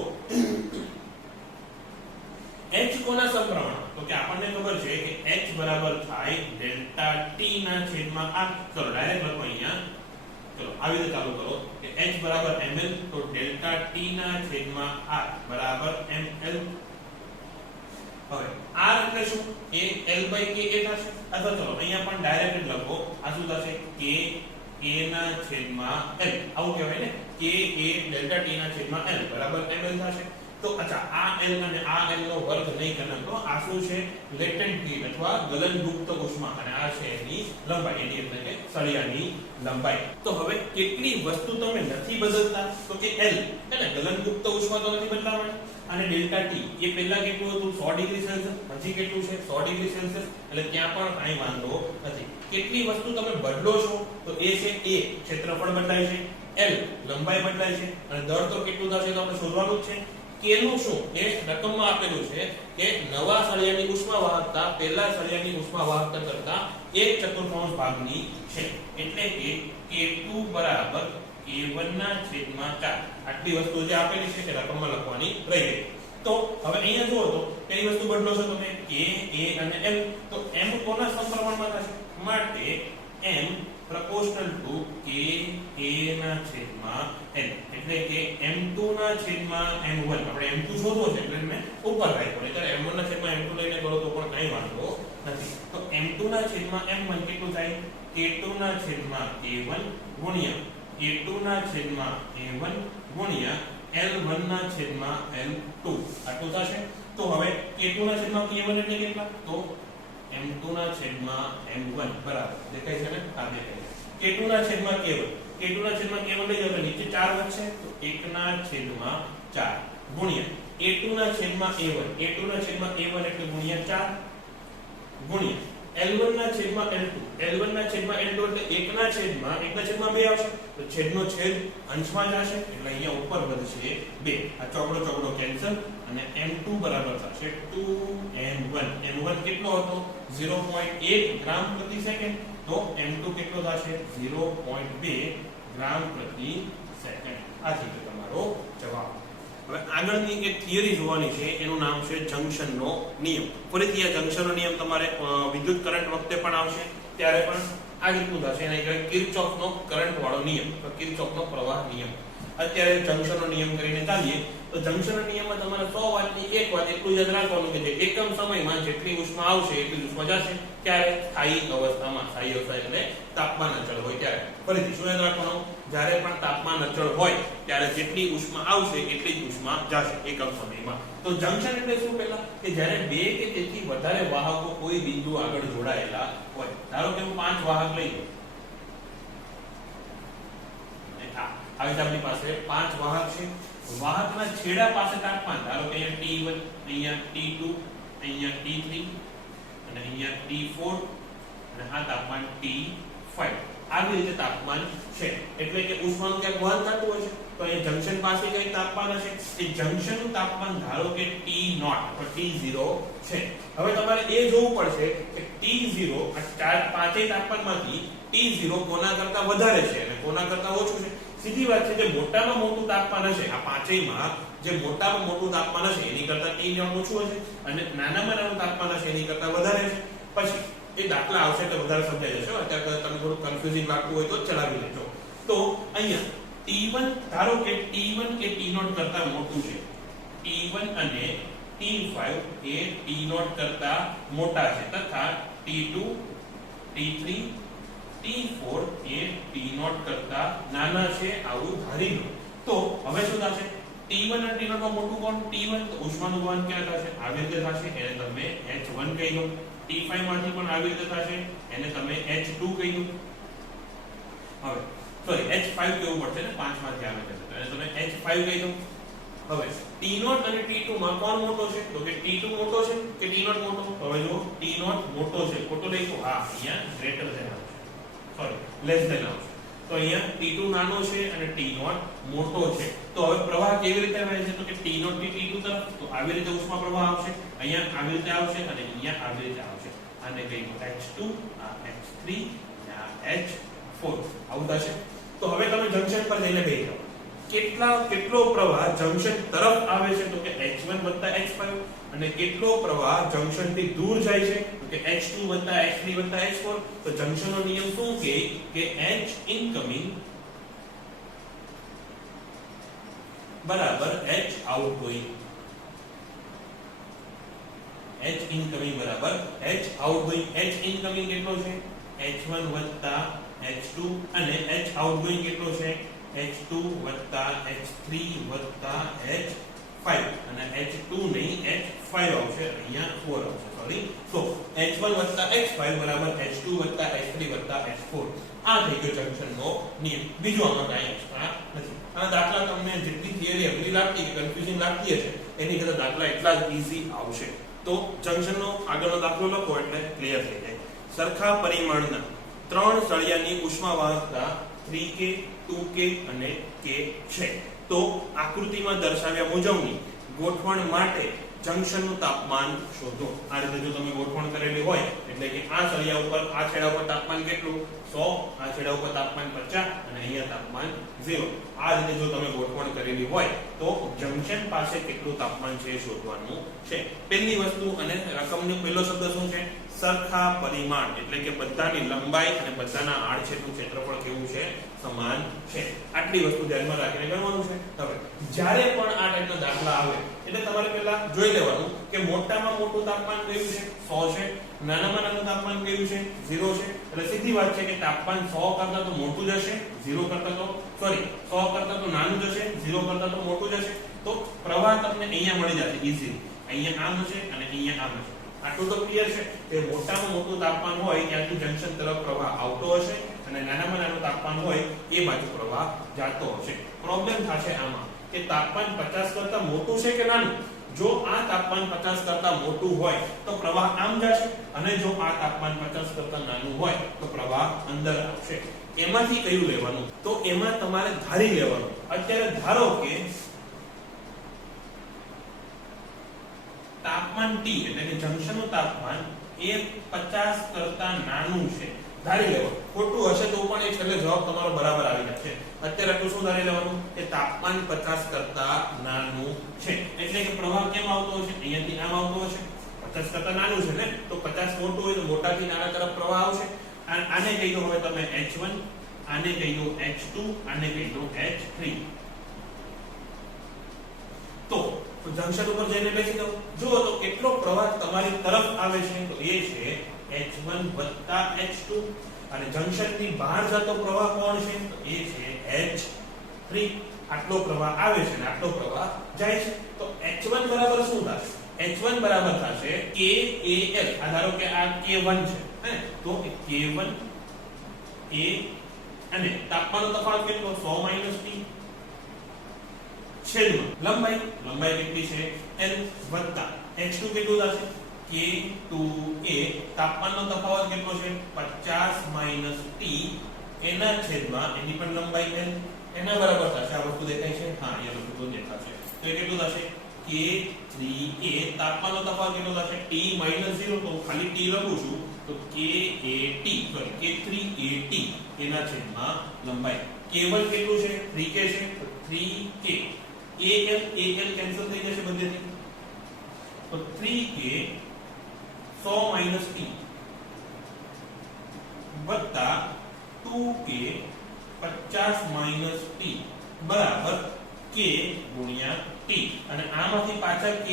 h કોના સમપ્રમાણ? તો કે આપણને ખબર છે કે h બરાબર થાય ડેલ્ટા t ના છેદમાં r. ચલો ડાયરેક્ટ લખો અહીંયા. ચલો આવી રીતે ચાલુ કરો કે h બરાબર ml તો ડેલ્ટા t ના છેદમાં r બરાબર ml. હવે r એટલે શું? એ l by k એ થશે. અથવા ચલો અહીંયા પણ ડાયરેક્ટ લખો. આ શું થશે? k a ના છેદમાં l. આવું કહેવાય ને, k a ડેલ્ટા t ના છેદમાં l બરાબર ml થશે. તો અચ્છા, આ l અને આ l નો વર્ગ નહીં કરવાનો. આ શું છે? લેટેન્ટ હીટ અથવા ગલનયુક્ત ઉષ્મા, અને આ છે એની લંબાઈ, એની એટલે કે સળિયાની લંબાઈ. તો હવે કેટલી વસ્તુ તમે નથી બદલતા? તો કે l, હે ને? ગલનયુક્ત ઉષ્મા તો નથી બદલાવાની. અને ડેલ્ટા t એ પહેલા કેટલું હતું? 100 ડિગ્રી સેલ્સિયસ. હજી કેટલું છે? 100 ડિગ્રી સેલ્સિયસ. એટલે ત્યાં પણ કાંઈ વાંધો નથી. કેટલી વસ્તુ તમે બદલો છો? તો એ છે a, ક્ષેત્રફળ બદલાય છે. l, લંબાઈ બદલાય છે. અને દળ તો કેટલું થશે તો આપણે શોધવાનું જ છે. k નું શું? એ રકમમાં આપેલું છે કે નવા સળિયાની ઉષ્મા વાહકતા પહેલા સળિયાની ઉષ્મા વાહકતા કરતા 1/4 ભાગની છે. એટલે કે k2 બરાબર k1 ના છેદમાં 4. આટલી વસ્તુ જે આપેલી છે એ રકમમાં લખવાની રહી ગઈ. તો હવે અહીંયા જુઓ તો કઈ વસ્તુ બદલો છો તમે? k, a અને m. તો m કોના સમપ્રમાણમાં થશે? માટે m proportional to k a ના છેદમાં n. એટલે કે m2 ના છેદમાં m1. આપણે m2 શોધવો છે એટલે મેં ઉપર રાખ્યો. એટલે m1 ના છેદમાં m2 લઈને કરો તો પણ કંઈ વાંધો નથી. તો m2 ના છેદમાં m1 કેટલું થાય? k2 ના છેદમાં k1 ગુણ્યા a2 ના છેદમાં a1 ગુણ્યા l1 ના છેદમાં l2. આટલું થશે. તો હવે k2 ના છેદમાં k1 એટલે કેટલા? તો m2 ના છેદમાં m1 બરાબર દેખાય છે ને? આ દેખાય છે. k2 ના છેદમાં k1, k2 ના છેદમાં k1 લઈ જાવ તો નીચે 4 વધશે તો 1 ના છેદમાં 4 ગુણ્યા a2 ના છેદમાં a1, a2 ના છેદમાં a1 એટલે ગુણ્યા 4 ગુણ્યા l1 ના છેદમાં l2, l1 ના છેદમાં l2 એટલે 1 ના છેદમાં 2 આવશે. તો છેદનો છેદ અંશમાં જશે એટલે અહીંયા ઉપર વધશે 2. આ ચોકડો ચોકડો કેન્સલ અને m2 બરાબર થશે 2m1. m1 કેટલો હતો? 0.1 ગ્રામ પ્રતિ સેકન્ડ. તો m2 કેટલો થશે? 0.2 ગ્રામ પ્રતિ સેકન્ડ. આ છે તમારો જવાબ. હવે આગળની એક થિયરી જોવાની છે, એનું નામ છે જંકશનનો નિયમ. ફરીથી આ જંકશનનો નિયમ તમારે વિદ્યુત કરંટ વખતે પણ આવશે, ત્યારે પણ આ રીતનું થશે. એને કહેવાય કિર્ચોફનો કરંટ વાળો નિયમ, કિર્ચોફનો પ્રવાહ નિયમ. અત્યારે જંકશનનો નિયમ કરીને ચાલીએ તો જંકશનનો નિયમમાં તમારે 100 વાતની એક વાત એટલું યાદ રાખવાનું કે જે એકમ સમયમાં જેટલી ઉષ્મા આવશે એટલી ઉષ્મા જશે. ક્યારે? સ્થાયી અવસ્થામાં. સ્થાયી અવસ્થા એટલે તાપમાન અચળ હોય ત્યારે. ફરીથી શું યાદ રાખવાનું? જ્યારે પણ તાપમાન અચળ હોય ત્યારે જેટલી ઉષ્મા આવશે એટલી જ ઉષ્મા જશે એકમ સમયમાં. તો જંકશન એટલે શું? પહેલા કે જ્યારે બે કે તેથી વધારે વાહકો કોઈ બિંદુ આગળ જોડાયેલા હોય. ધારો કે હું 5 વાહક લઈ લઉં. આવી આપણી પાસે 5 વાહક છે. વાહકના છેડા પાસે તાપમાન ધારો કે અહીંયા T1, અહીંયા T2, અહીંયા T3 અને અહીંયા T4 અને આ તાપમાન T5. આવી રીતે તાપમાન છે. એટલે કે ઉષ્માનું ક્યાંક વહન થતું હોય છે. તો અહીં જંકશન પાસે કઈ તાપમાન હશે? એ જંકશનનું તાપમાન ધારો કે T0 અથવા T0 છે. હવે તમારે એ જોવું પડશે કે T0 આ પાંચેય તાપમાનમાંથી T0 કોના કરતા વધારે છે અને કોના કરતા ઓછું છે. સીધી વાત છે, જે મોટામાં મોટું તાપમાન હશે આ પાંચેયમાં, જે મોટામાં મોટું તાપમાન હશે એની કરતા T0 ઓછું હશે અને નાનામાં નાનું તાપમાન હશે એની કરતા વધારે છે. પછી એક દાખલા આવશે તો વધારે સમજાઈ જશે. અત્યારે તમને થોડું કન્ફ્યુઝિંગ લાગતું હોય તો ચલાવી લેજો. તો અહીંયા T1 ધારો કે T1 એ T0 કરતા મોટું છે. T1 અને T5 એ T0 કરતા મોટા છે તથા T2 T3 T4 એ T0 કરતા નાના છે આવું ધારી લો. તો હવે શું થશે? T1 અને T0 માં મોટું કોણ? T1. તો ઉષ્માનું વહન ક્યાં થશે? આવી રીતે થશે, એને તમે H1 કહી દો. T5 માંથી પણ આવી રીતે થશે, એને તમે H2 કહી દો. હવે સોરી H5 કેવું પડશે ને 5 માંથી આવે છે તો એને તમે H5 કહી દો. હવે T0 અને T2 માં કોણ મોટો છે? તો કે T2 મોટો છે કે T0 મોટો? હવે જો T0 મોટો છે. ખોટો લખ્યો? હા, અહીંયા ગ્રેટર ધેન આવશે, સોરી લેસ ધેન આવશે. તો અહીંયા T2 નાનો છે અને T0 મોટો છે. તો હવે પ્રવાહ કેવી રીતે વહે છે? તો કે T0 થી T2 તરફ. તો આવી રીતે ઉષ્મા પ્રવાહ આવશે, અહીંયા આવી રીતે આવશે અને અહીંયા આવી રીતે આવશે. આને કહીએ H2, આ H3, આ H4 આવું થશે. તો હવે તમે જંક્શન પર જઈને બેસી જાઓ. કેટલો પ્રવાહ જંક્શન તરફ આવે છે? તો કે H1 H5. અને કેટલો પ્રવાહ જંક્શન થી દૂર જાય છે? તો કે H2 H3 H4. તો જંક્શનનો નિયમ શું કહે કે H ઇનકમિંગ બરાબર H આઉટગોઈંગ. H ઇનકમિંગ બરાબર H આઉટગોઈંગ. H ઇનકમિંગ કેટલો છે? H1 H2 અને H આઉટગોઈંગ કેટલો છે? H2 H3 H5 અને H2 નહીં H5 આવશે, અહીંયા 4 આવશે, સોરી. તો H1 H5 બરાબર H2 H3 H4. આ થઈ ગયો જંક્શનનો નિયમ. બીજું આમાં કાંઈ એક્સ્ટ્રા નથી. આ દાખલા તમને જેટલી થિયરી અઘરી લાગતી કે કન્ફ્યુઝિંગ લાગતી હશે એની કરતા દાખલા એટલા જ ઈઝી આવશે. તો જંક્શનનો આગળનો દાખલો લખો એટલે ક્લિયર થઈ જાય. સરખા પરિમાણના 3 સળિયાની ઉષ્મા વાહકતા 3K 2K અને K છે. તો આકૃતિમાં દર્શાવ્યા મુજબની ગોઠવણ માટે જંક્શનનું તાપમાન શોધો. આ રીતે જો તમે ગોઠવણ કરેલી હોય એટલે કે આ સળિયા ઉપર આ છેડા ઉપર તાપમાન કેટલું? 100, આ છેડા ઉપર તાપમાન 50 અને અહીંયા તાપમાન 0. આ રીતે જો તમે ગોઠવણ કરેલી હોય તો જંક્શન પાસે કેટલું તાપમાન છે શોધવાનું છે. પહેલી વસ્તુ અને રકમનો પહેલો શબ્દ શું છે? સરખા પરિમાણ. એટલે કે બધાની લંબાઈ અને બધાના આડછેદનું ક્ષેત્રફળ કેવું છે? સમાન છે. આટલી વસ્તુ ધ્યાનમાં રાખીને ગણવાનું છે. હવે જ્યારે પણ આ ટાઈપના દાખલા આવે એટલે તમારે પહેલા જોઈ લેવાનું કે મોટામાં મોટું તાપમાન કયું છે? 100 છે. નાનામાં નાનું તાપમાન કયું છે? 0 છે. એટલે સીધી વાત છે કે તાપમાન 100 કરતા તો મોટું જ હશે, 0 કરતા તો સોરી 100 કરતા તો નાનું જ હશે, 0 કરતા તો મોટું જ હશે. તો પ્રવાહ તમને અહીંયા મળી જશે ઈઝીલી. અહીંયા આમ હશે અને અહીંયા આમ હશે. આટલું તો ક્લિયર છે કે મોટામાં મોટું તાપમાન હોય ત્યાંથી જંક્શન તરફ પ્રવાહ આવતો હશે અને નાનામાં નાનું તાપમાન હોય એ બાજુ પ્રવાહ જતો હશે. પ્રોબ્લેમ થશે આમાં કે તાપમાન 50 કરતા મોટું છે કે નાનું? જો આ તાપમાન 50 કરતા મોટું હોય તો પ્રવાહ આમ જશે અને જો આ તાપમાન 50 કરતા નાનું હોય તો પ્રવાહ અંદર આવશે. એમાંથી કયું લેવાનું? તો એમાં તમારે ધારી લેવાનું. અત્યારે ધારો કે તાપમાન T એટલે કે જંક્શનનું તાપમાન એ 50 કરતા નાનું છે. ધારી લેવાનું. ખોટું હશે તો પણ એ છેલ્લે જવાબ તમારો બરાબર આવી જશે. અત્યારે આટલું શું ધારી લેવાનું કે તાપમાન 50 કરતા નાનું છે. એટલે કે પ્રવાહ કેમ આવતો હશે? અહીંયાથી આમ આવતો હશે. 50 કરતા નાનું છે ને, તો 50 મોટું હોય તો મોટાથી નાના તરફ પ્રવાહ આવશે. આને કહી દો હવે તમે H1, આને કહી દો H2, આને કહી દો H3. તો જંક્શન ઉપર જઈને બેસી જાઓ. જુઓ તો કેટલો પ્રવાહ તમારી તરફ આવે છે? તો એ છે H1 H2 અને જંક્શનની બહાર જતો પ્રવાહ કોણ છે? તો એ છે H3. આટલો પ્રવાહ આવે છે અને આટલો પ્રવાહ જાય છે. તો H1 બરાબર શું થશે? H1 બરાબર થશે KAL. આ ધારો કે આ K1 છે હે, તો K1 A અને તાપમાનનો તફાવત કેટલો? 100 - T છેદમાં લંબાઈ કેટલી છે? L વત્તા H2 કેટલું થશે? K2A. તાપમાનનો તફાવત કેટલો છે? 50 - T એના છેદમાં એની પણ લંબાઈ L એના બરાબર થશે. આ વસ્તુ દેખાય છે? હા, અહીંયા લખું તો દેખાશે. તો એ કેટલું થશે? K3A. તાપમાનનો તફાવત કેટલો થશે? T - 0. તો ખાલી T લખું છું તો KAT સોરી K3AT એના છેદમાં લંબાઈ. K1 કેટલું છે? 3K છે તો 3K. AL કેન્સલ થઈ જશે બધેથી. તો 3K 100 - T વત્તા 2k 50 માઈનસ t બરાબર k ગુણ્યા t અને આમાંથી પાછળ k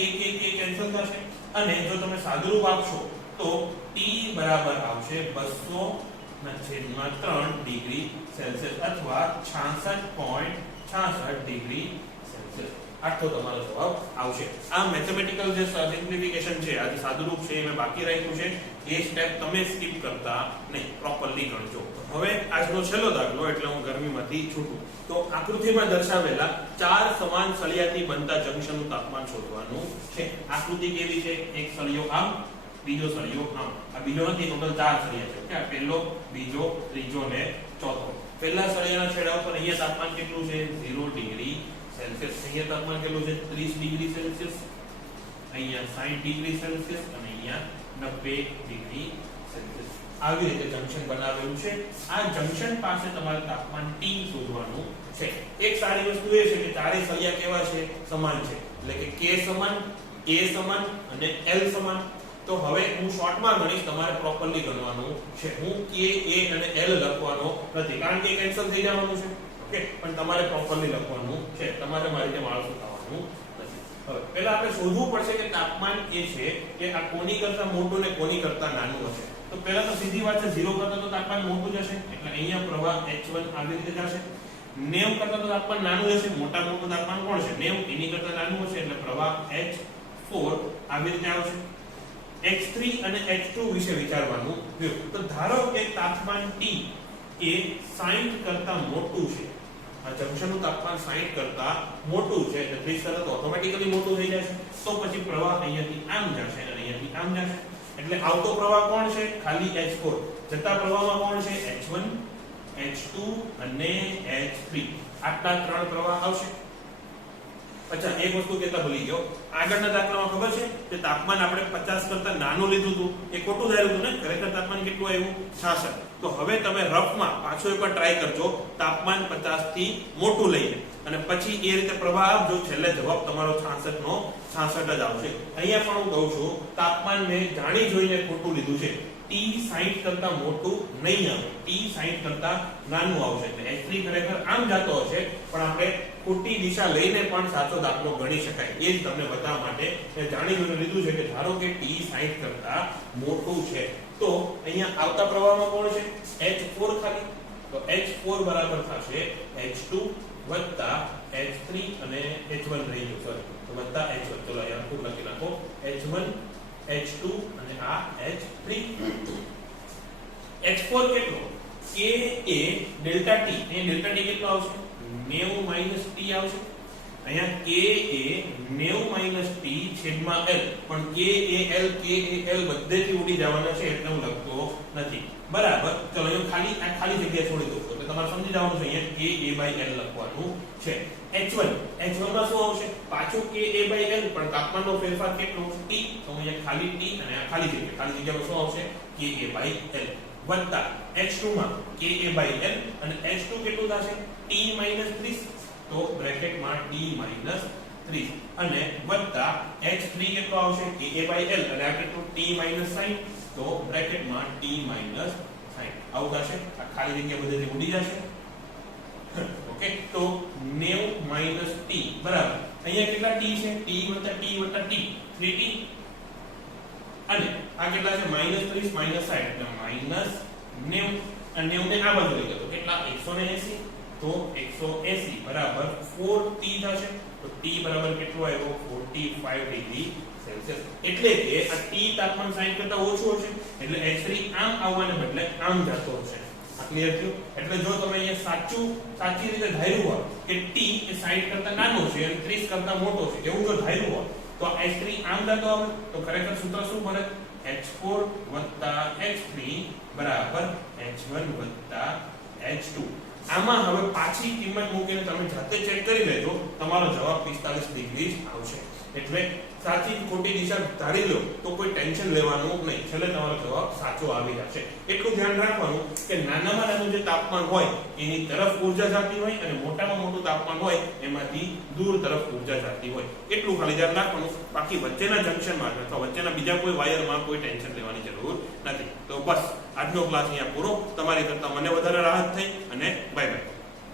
કેન્સલ થશે અને જો તમે સાદુરૂપ આપશો તો t બરાબર આવશે 200/3 ડિગ્રી સેલ્સિયસ અથવા 66.66 ડિગ્રી સેલ્સિયસ આટલો તમારો જવાબ આવશે. આ મેથેમેટિકલ જે સિમ્પ્લિફિકેશન છે, આ જે સાદુરૂપ છે એ બાકી રાખ્યું છે, એ સ્ટેપ તમે સ્કીપ કરતા નહીં, પ્રોપરલી ગણજો. હવે આજનો છેલ્લો દાખલો, એટલે હું ગરમીમાંથી છૂટું. તો આકૃતિમાં દર્શાવેલા 4 સમાન સળિયાથી બનતા જંક્શનનું તાપમાન શોધવાનું છે. આકૃતિ કેવી છે? એક સળિયો આમ, બીજો સળિયો આમ. આ બીજો નથી, ટોટલ 4 સળિયા છે. ઓકે, આ પહેલો, બીજો, ત્રીજો ને ચોથો. પહેલા સળિયાના છેડા ઉપર અહીંયા તાપમાન કેટલું છે? 0 ડિગ્રી સેલ્સિયસ. અહીંયા તાપમાન કેટલું છે? 30 ડિગ્રી સેલ્સિયસ. અહીંયા 60 ડિગ્રી સેલ્સિયસ અને અહીંયા 90 ડિગ્રી સેલ્સિયસ. આવી રીતે જંક્શન બનાવેલું છે. આ જંક્શન પાસે તમારે તાપમાન T શોધવાનું છે. એક સારી વસ્તુ એ છે કે ચારેય સળિયા કેવા છે? સમાન છે. એટલે કે K સમાન, A સમાન અને L સમાન. તો હવે હું શોર્ટમાં ગણીશ, તમારે પ્રોપરલી ગણવાનું છે. હું K, A અને L લખવાનો નથી, કારણ કે કેન્સલ થઈ જવાનું છે. ઓકે, પણ તમારે પ્રોપરલી લખવાનું છે. તમારે મારી રીતે માળખું થવાનું નથી. હવે પહેલા આપણે શોધવું પડશે કે તાપમાન એ છે કે આ કોની કરતા મોટું ને કોની કરતા નાનું હશે. તો પહેલા તો સીધી વાત છે, 0 કરતા તો તાપમાન મોટું જશે, એટલે અહીંયા પ્રવાહ H1 આવી રીતે જશે. 90 કરતા તો તાપમાન નાનું હશે, મોટું તાપમાન કોણ છે? 90, એની કરતા નાનું હશે, એટલે પ્રવાહ H4 આવી રીતે આવશે. H3 અને H2 વિશે વિચારવાનું રહ્યું. તો ધારો કે તાપમાન T એ 60 કરતા મોટું છે. આ જંક્શનનું તાપમાન 60 કરતા મોટું છે, એટલે 30 કરતા તો ઓટોમેટિકલી મોટું થઈ જશે. તો પછી પ્રવાહ અહીંયાથી આમ જશે અને અહીંયાથી આમ જશે. એટલે આવતો પ્રવાહ કોણ છે? ખાલી H4. જતા પ્રવાહમાં કોણ છે? H1, H2 અને H3. આટલા 3 પ્રવાહ આવશે. અચ્છા, એક વસ્તુ કહેતા ભૂલી ગયો. આગળના દાખલામાં ખબર છે કે તાપમાન આપણે 50 કરતા નાનું લીધું હતું, એ ખોટું ધાર્યું હતું ને? ખરેખર તાપમાન કેટલું આવ્યું? 66. તો હવે તમે રફમાં પાછો એકવાર ટ્રાય કરજો, તાપમાન 50 થી મોટું લઈને, અને પછી એ રીતે પ્રવાહ આપજો. છેલ્લે જવાબ તમારો 66 નો 66 જ આવશે. અહીંયા પણ હું કહું છું, તાપમાન મેં જાણી જોઈને ખોટું લીધું છે. T 60 કરતા મોટું નહીં આવે, T 60 કરતા નાનું આવશે. એટલે H3 ખરેખર આમ જતો હશે, પણ આપણે ખોટી દિશા લઈને પણ સાચો દાખલો ગણી શકાય. એ જ તમને બતાવવા માટે મેં જાણી જોઈને લીધું છે કે ધારો કે T 60 કરતા મોટું છે, તો અહીંયા આવતા પ્રવાહમાં કોણ છે? H4 ખાલી. તો H4 બરાબર થશે H2 વત્તા H3 અને H1 રહી ગયું, સોરી, તો વત્તા H1. ચલો અહીંયા ખૂબ લખી નાખો, H1, H2 અને આ H3. H4 કેટલો? K A delta T. A delta T કેટલો આવશે? 90 માઈનસ T આવશે. અહીંયા K A 90 - T છેદમાં L. પણ K A L બધેથી ઉડી જવાના છે, એટલે હું લખતો નથી. બરાબર. ચલો અહીંયા ખાલી જગ્યા છોડી દો, એટલે તમારે સમજી જવાનું છે અહીંયા K A/L લખવાનું છે. H1 માં શું આવશે? પાછું K A/L, પણ તાપમાનનો ફેરફાર કેટલો? T. તો અહીંયા ખાલી T અને આ ખાલી જગ્યામાં શું આવશે? K A/L વત્તા H2 માં K A/L અને H2 કેટલું થશે? T - 30. તો બ્રેકેટમાં T - 30 અને વત્તા H3 કેટલો આવશે? K A/L અને આ કેટલું? T - 60. તો બ્રેકેટમાં T - 60 આવું થશે. આ ખાલી જગ્યા બધેથી ઉડી જશે. ઓકે, તો 90 - T બરાબર. અહીંયા કેટલા T છે? T વત્તા T વત્તા T, 3T. અને આ કેટલા છે? -30 - 60, એટલે -90. અને 90 ને આ બાજુ લઈ ગયો તો કેટલા? 180. તો 180 બરાબર 4T થશે. તો T બરાબર કેટલું આવ્યો? 45 ડિગ્રી સેલ્સિયસ. એટલે કે આ T તાપમાન 60 કરતા ઓછું હશે, એટલે H3 આમ આવવાને બદલે આમ જતો હશે. આ ક્લિયર થયું? એટલે જો તમે અહીંયા સાચી રીતે ધાર્યું હોય કે T એ 60 કરતા નાનો છે અને 30 કરતા મોટો છે, એવું જો ધાર્યું હોય, તો H3 આમ જતો આવે, તો ખરેખર સૂત્ર શું બને? H4 વત્તા H3 બરાબર H1 વત્તા H2. આમાં હવે પાછી કિંમત મૂકીને તમે જાતે ચેક કરી લેજો, તમારો જવાબ 45 ડિગ્રી આવશે. એટલે સાચી ખોટી દિશા ધારી લો તો કોઈ ટેન્શન લેવાનું નહીં, છેલ્લે તમારો જવાબ સાચો આવી જશે. એટલું ધ્યાન રાખવાનું કે નાનામાં નાનું જે તાપમાન હોય એની તરફ ઊર્જા જતી હોય, અને મોટામાં મોટું તાપમાન હોય એમાંથી દૂર તરફ ઊર્જા જતી હોય. એટલું ખાલી ધ્યાન રાખવાનું. બાકી વચ્ચેના જંક્શનમાં અથવા વચ્ચેના બીજા કોઈ વાયરમાં કોઈ ટેન્શન લેવાની જરૂર નથી. તો બસ આજનો આજનો ક્લાસ અહીંયા પૂરો. તમારી કરતાં મને વધારે રાહત થઈ અને બાય બાય.